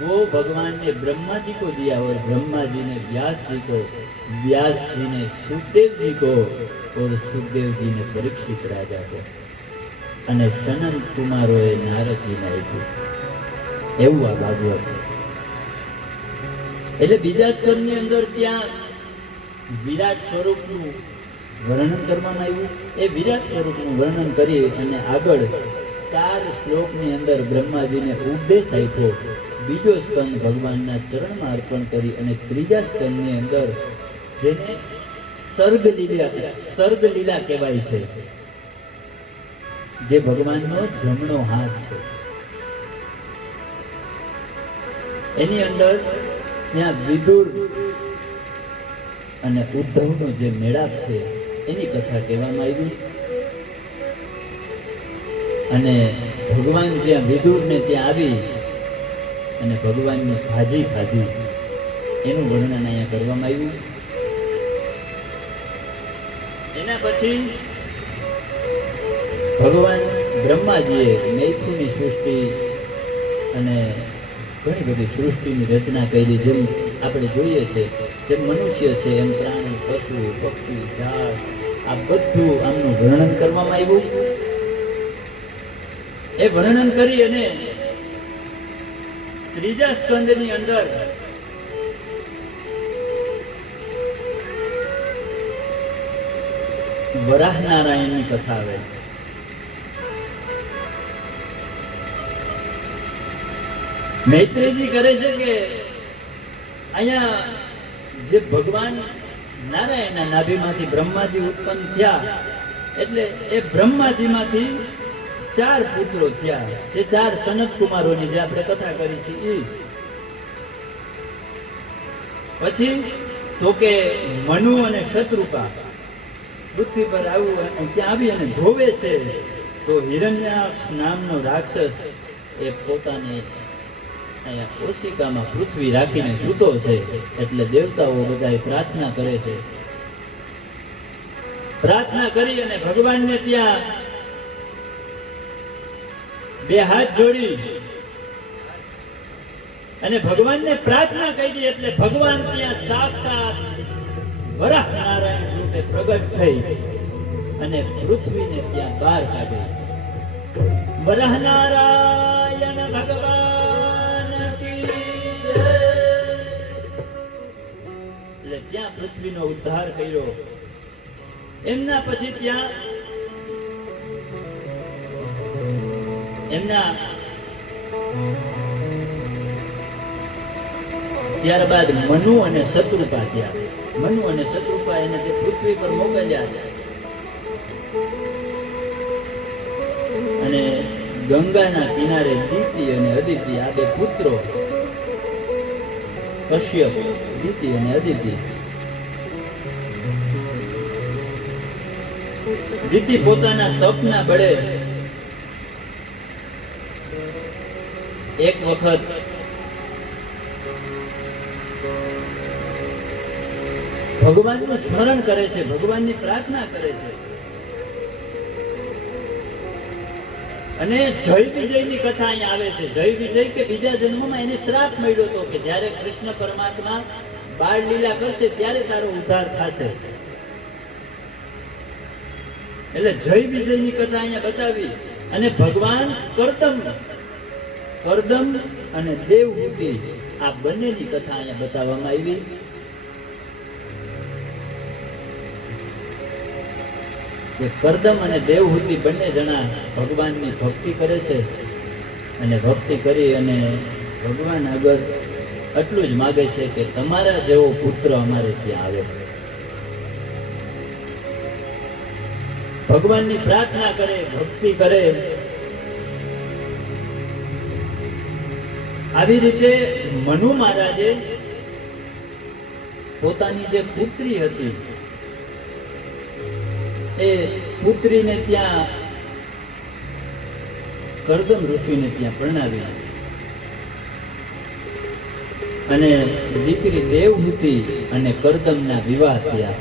वो भगवान ने ब्रह्मा जी को दिया और ब्रह्मा जी ने व्यास जी को, व्यास जी ने सुखदेव जी को और सुखदेव जी ने परीक्षित राजा को અને સનંત કુમારોએ નારદજીને આપ્યું. એવું આ ભાગવત છે. એટલે બીજા સ્કંદની અંદર ત્યાં વિરાટ સ્વરૂપનું વર્ણન કરવામાં આવ્યું. એ વિરાટ સ્વરૂપનું વર્ણન કરી અને આગળ 4 શ્લોકની અંદર બ્રહ્માજીને ઉપદેશ આપ્યો. બીજો સ્કંદ ભગવાનના ચરણમાં અર્પણ કરી અને ત્રીજા સ્કંદની અંદર જેને સર્ગ લીલા કહેવાય છે, જે ભગવાનનો જમણો હાથ છે, એની અંદર ત્યાં વિદુર અને ઉદ્ધવનો જે મેળાપ છે એની કથા કહેવામાં આવી. અને ભગવાન જ્યાં વિદુરને ત્યાં આવી અને ભગવાનની ભાજી ખાધી એનું વર્ણન અહીંયા કરવામાં આવ્યું. એના પછી ભગવાન બ્રહ્માજીએ મૈથુની સૃષ્ટિ અને ઘણી બધી સૃષ્ટિની રચના કરી. જેમ આપણે જોઈએ છે જેમ મનુષ્ય છે એમ પ્રાણી, પશુ, પક્ષી, ઝાડ આ બધું આમનું વર્ણન કરવામાં આવ્યું. એ વર્ણન કરી અને ત્રીજા સ્કંદની અંદર વરાહ નારાયણની કથા આવે. મૈત્રેયજી કરે છે કે અહીંયા જે ભગવાન નારાયણના નાભીમાંથી બ્રહ્માજી ઉત્પન્ન થયા એટલે એ બ્રહ્માજીમાંથી 4 પુત્રો થયા. જે 4 સનત કુમારોની જે આપણે કથા કરી છે એ પછી તો કે મનુ અને શત્રુપા પૃથ્વી પર આવ્યું અને ત્યાં આવી અને ધોવે છે તો હિરણ્યાક્ષ નામનો રાક્ષસ એ પોતાની અહીંયા કોશિકામાં પૃથ્વી રાખીને સૂતો છે. એટલે દેવતાઓ બધા પ્રાર્થના કરે છે. પ્રાર્થના કરી અને ભગવાનને ત્યાં બે હાથ જોડી અને ભગવાનને પ્રાર્થના કરી એટલે ભગવાન ત્યાં સાક્ષાત વરાહ નારાયણ રૂપે પ્રગટ થઈ અને પૃથ્વીને ત્યાં બહાર કાઢી. વરાહ નારાયણ ભગવાન કી જય. એટલે ત્યાં પૃથ્વીનો ઉદ્ધાર કર્યો. એમના પછી ત્યાં એમના ત્યારબાદ મનુ અને શત્રુપા થયા. મનુ અને શત્રુપા એને તે પૃથ્વી પર મોકલ્યા અને ગંગાના કિનારે દિતિ અને અદિતિ આ બે પુત્રો કશ્યપ, દિતિ અને અદિતિ. દિતિ પોતાના તપના બળે એક વખત ભગવાનનું સ્મરણ કરે છે, ભગવાનની પ્રાર્થના કરે છે અને જય વિજયની કથા અહીંયા આવે છે. જય વિજય કે બીજા જન્મમાં એને શ્રાપ મળ્યો હતો કે જ્યારે કૃષ્ણ પરમાત્મા બાળ લીલા કરશે ત્યારે તારો ઉદ્ધાર થશે. એટલે જય વિજયની કથા અહીંયા બતાવી અને ભગવાન કરદમ અને દેવહૂતિ આ બંનેની કથા અહીંયા બતાવવામાં આવી. કે કરદમ અને દેવહૂતિ બંને જણા ભગવાનની ભક્તિ કરે છે અને ભક્તિ કરી અને ભગવાન આગળ એટલું જ માગે છે કે તમારા જેવો પુત્ર અમારે ત્યાં આવે. ભગવાનની પ્રાર્થના કરે, ભક્તિ કરે. આવી રીતે મનુ મહારાજે પોતાની જે પુત્રી હતી એ પુત્રીને ત્યાં કરદમ ઋષિને ત્યાં પરણાવી અને દીકરી દેવહૂતિ અને કરદમના વિવાહ થયા.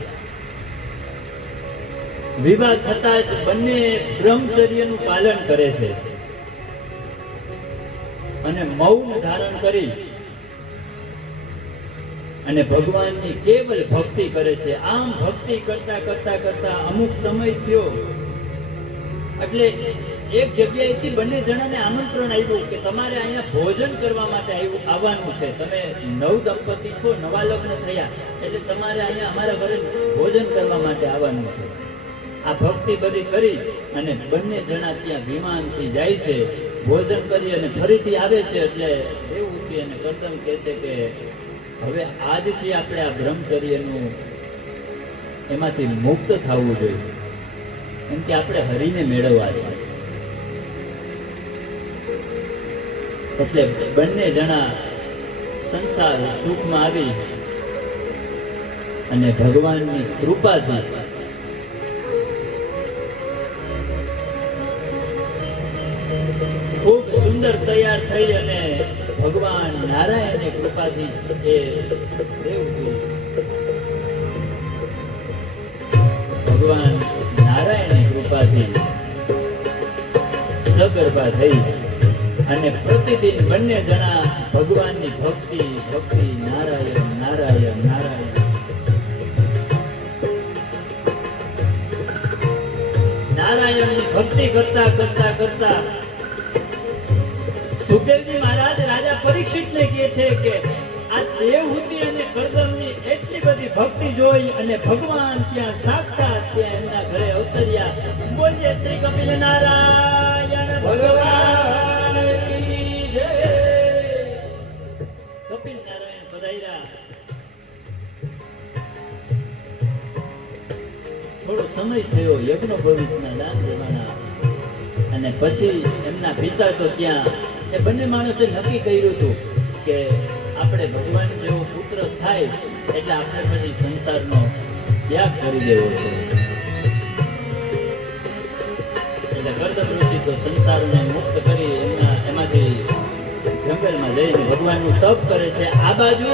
વિવાહ થતા જ બંને બ્રહ્મચર્યનું પાલન કરે છે અને મૌન ધારણ કરી અને ભગવાનની કેવલ ભક્તિ કરે છે. આમ ભક્તિ કરતા કરતા કરતા અમુક સમય થયો એટલે એક જગ્યાએથી બંને જણાને આમંત્રણ આવ્યું કે તમારે અહીંયા ભોજન કરવા માટે આવવાનું છે. તમે નવ દંપતી છો, નવા લગ્ન થયા એટલે તમારે અહીંયા અમારા ઘરે ભોજન કરવા માટે આવવાનું છે. આ ભક્તિ બધી કરી અને બંને જણા ત્યાં વિમાનથી જાય છે. ભોજન કરી અને ફરીથી આવે છે એટલે દેવહૂતિ અને કરદમ કહે છે કે હવે આજથી આપણે આ બ્રહ્મચર્યનું એમાંથી મુક્ત થવું જોઈએ, કેમ કે આપણે હરિને મેળવવા છે. એટલે બંને જણા સંસાર સુખમાં આવી અને ભગવાનની કૃપાથી ખૂબ સુંદર તૈયાર થઈ અને ભગવાન નારાયણની કૃપાથી એ ભગવાન નારાયણની કૃપાથી સગર્ભા થઈ અને પ્રતિદિન બંને જણા ભગવાનની ભક્તિ ભક્તિ નારાયણ નારાયણ નારાયણ નારાયણની ભક્તિ કરતા કરતા કરતા સુખદેવજી મહારાજ રાજા પરીક્ષિતને કહે છે કે આ દેવહૂતિ અને કરદમની એટલી બધી ભક્તિ જોઈ અને ભગવાન ત્યાં સાક્ષાત ત્યાં એમના ઘરે અવતર્યા. બોલીએ શ્રી કપિલ નારાયણ ભગવાન કી જય. કપિલ નારાયણ પધાર્યા. થોડો સમય થયો યજ્ઞોપવિતના દાન દેવાના અને પછી એમના પિતા તો ત્યાં એ બંને માણસે નક્કી કર્યું હતું કે આપણે ભગવાન જેવો પુત્ર થાય એટલે આપણે પછી સંસારનો ત્યાગ કરી દેવો છે. એટલે કરદમ ઋષિ તો સંસારને મુક્ત કરી એમાંથી જંગલમાં જઈને ભગવાનનું તપ કરે છે. આ બાજુ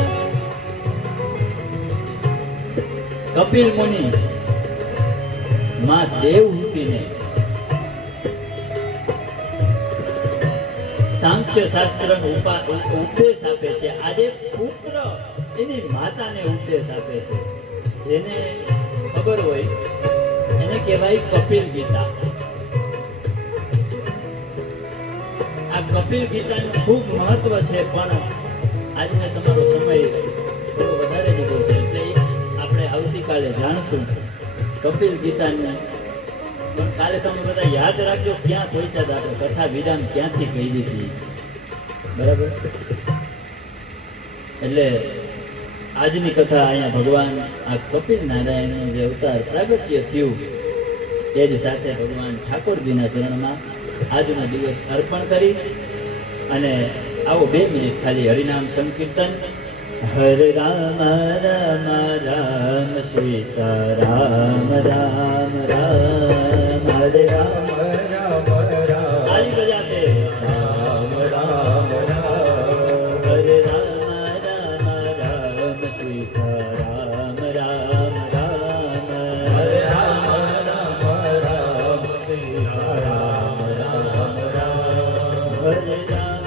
કપિલ મુનિ માં દેવહૂતિને સાંખ્ય શાસ્ત્રનો ઉપદેશ આપે છે. આજે પુત્ર એની માતાને ઉપદેશ આપે છે. જેને ખબર હોય એને કહેવાય કપિલ ગીતા. આ કપિલ ગીતાનું ખૂબ મહત્વ છે, પણ આજનો તમારો સમય થોડો વધારે લીધો છે એટલે આપણે આવતીકાલે જાણશું કપિલ ગીતાનું. પણ કાલે તમે બધા યાદ રાખજો ક્યાં પહોંચ્યા હતા આપણે, કથા વિરામ ક્યાંથી કહી દીધી, બરાબર? એટલે આજની કથા અહીંયા ભગવાન આ કપિલ નારાયણનું જે અવતાર પ્રાગટ્ય થયું તે જ સાથે ભગવાન ઠાકોરજીના ચરણમાં આજનો દિવસ અર્પણ કરી અને આવો 2 મિનિટ ખાલી હરિનામ સંકીર્તન. હરે રામ રામ રામ સીતા રામ રામ રામ હરે રામ રામ રામ તાળી બજાતે રામ રામ રામ હરે રામ રામ રામ સીતા રામ રામ રામ હરે રામ રામ રામ સીતા રામ રામ રામ હરે રામ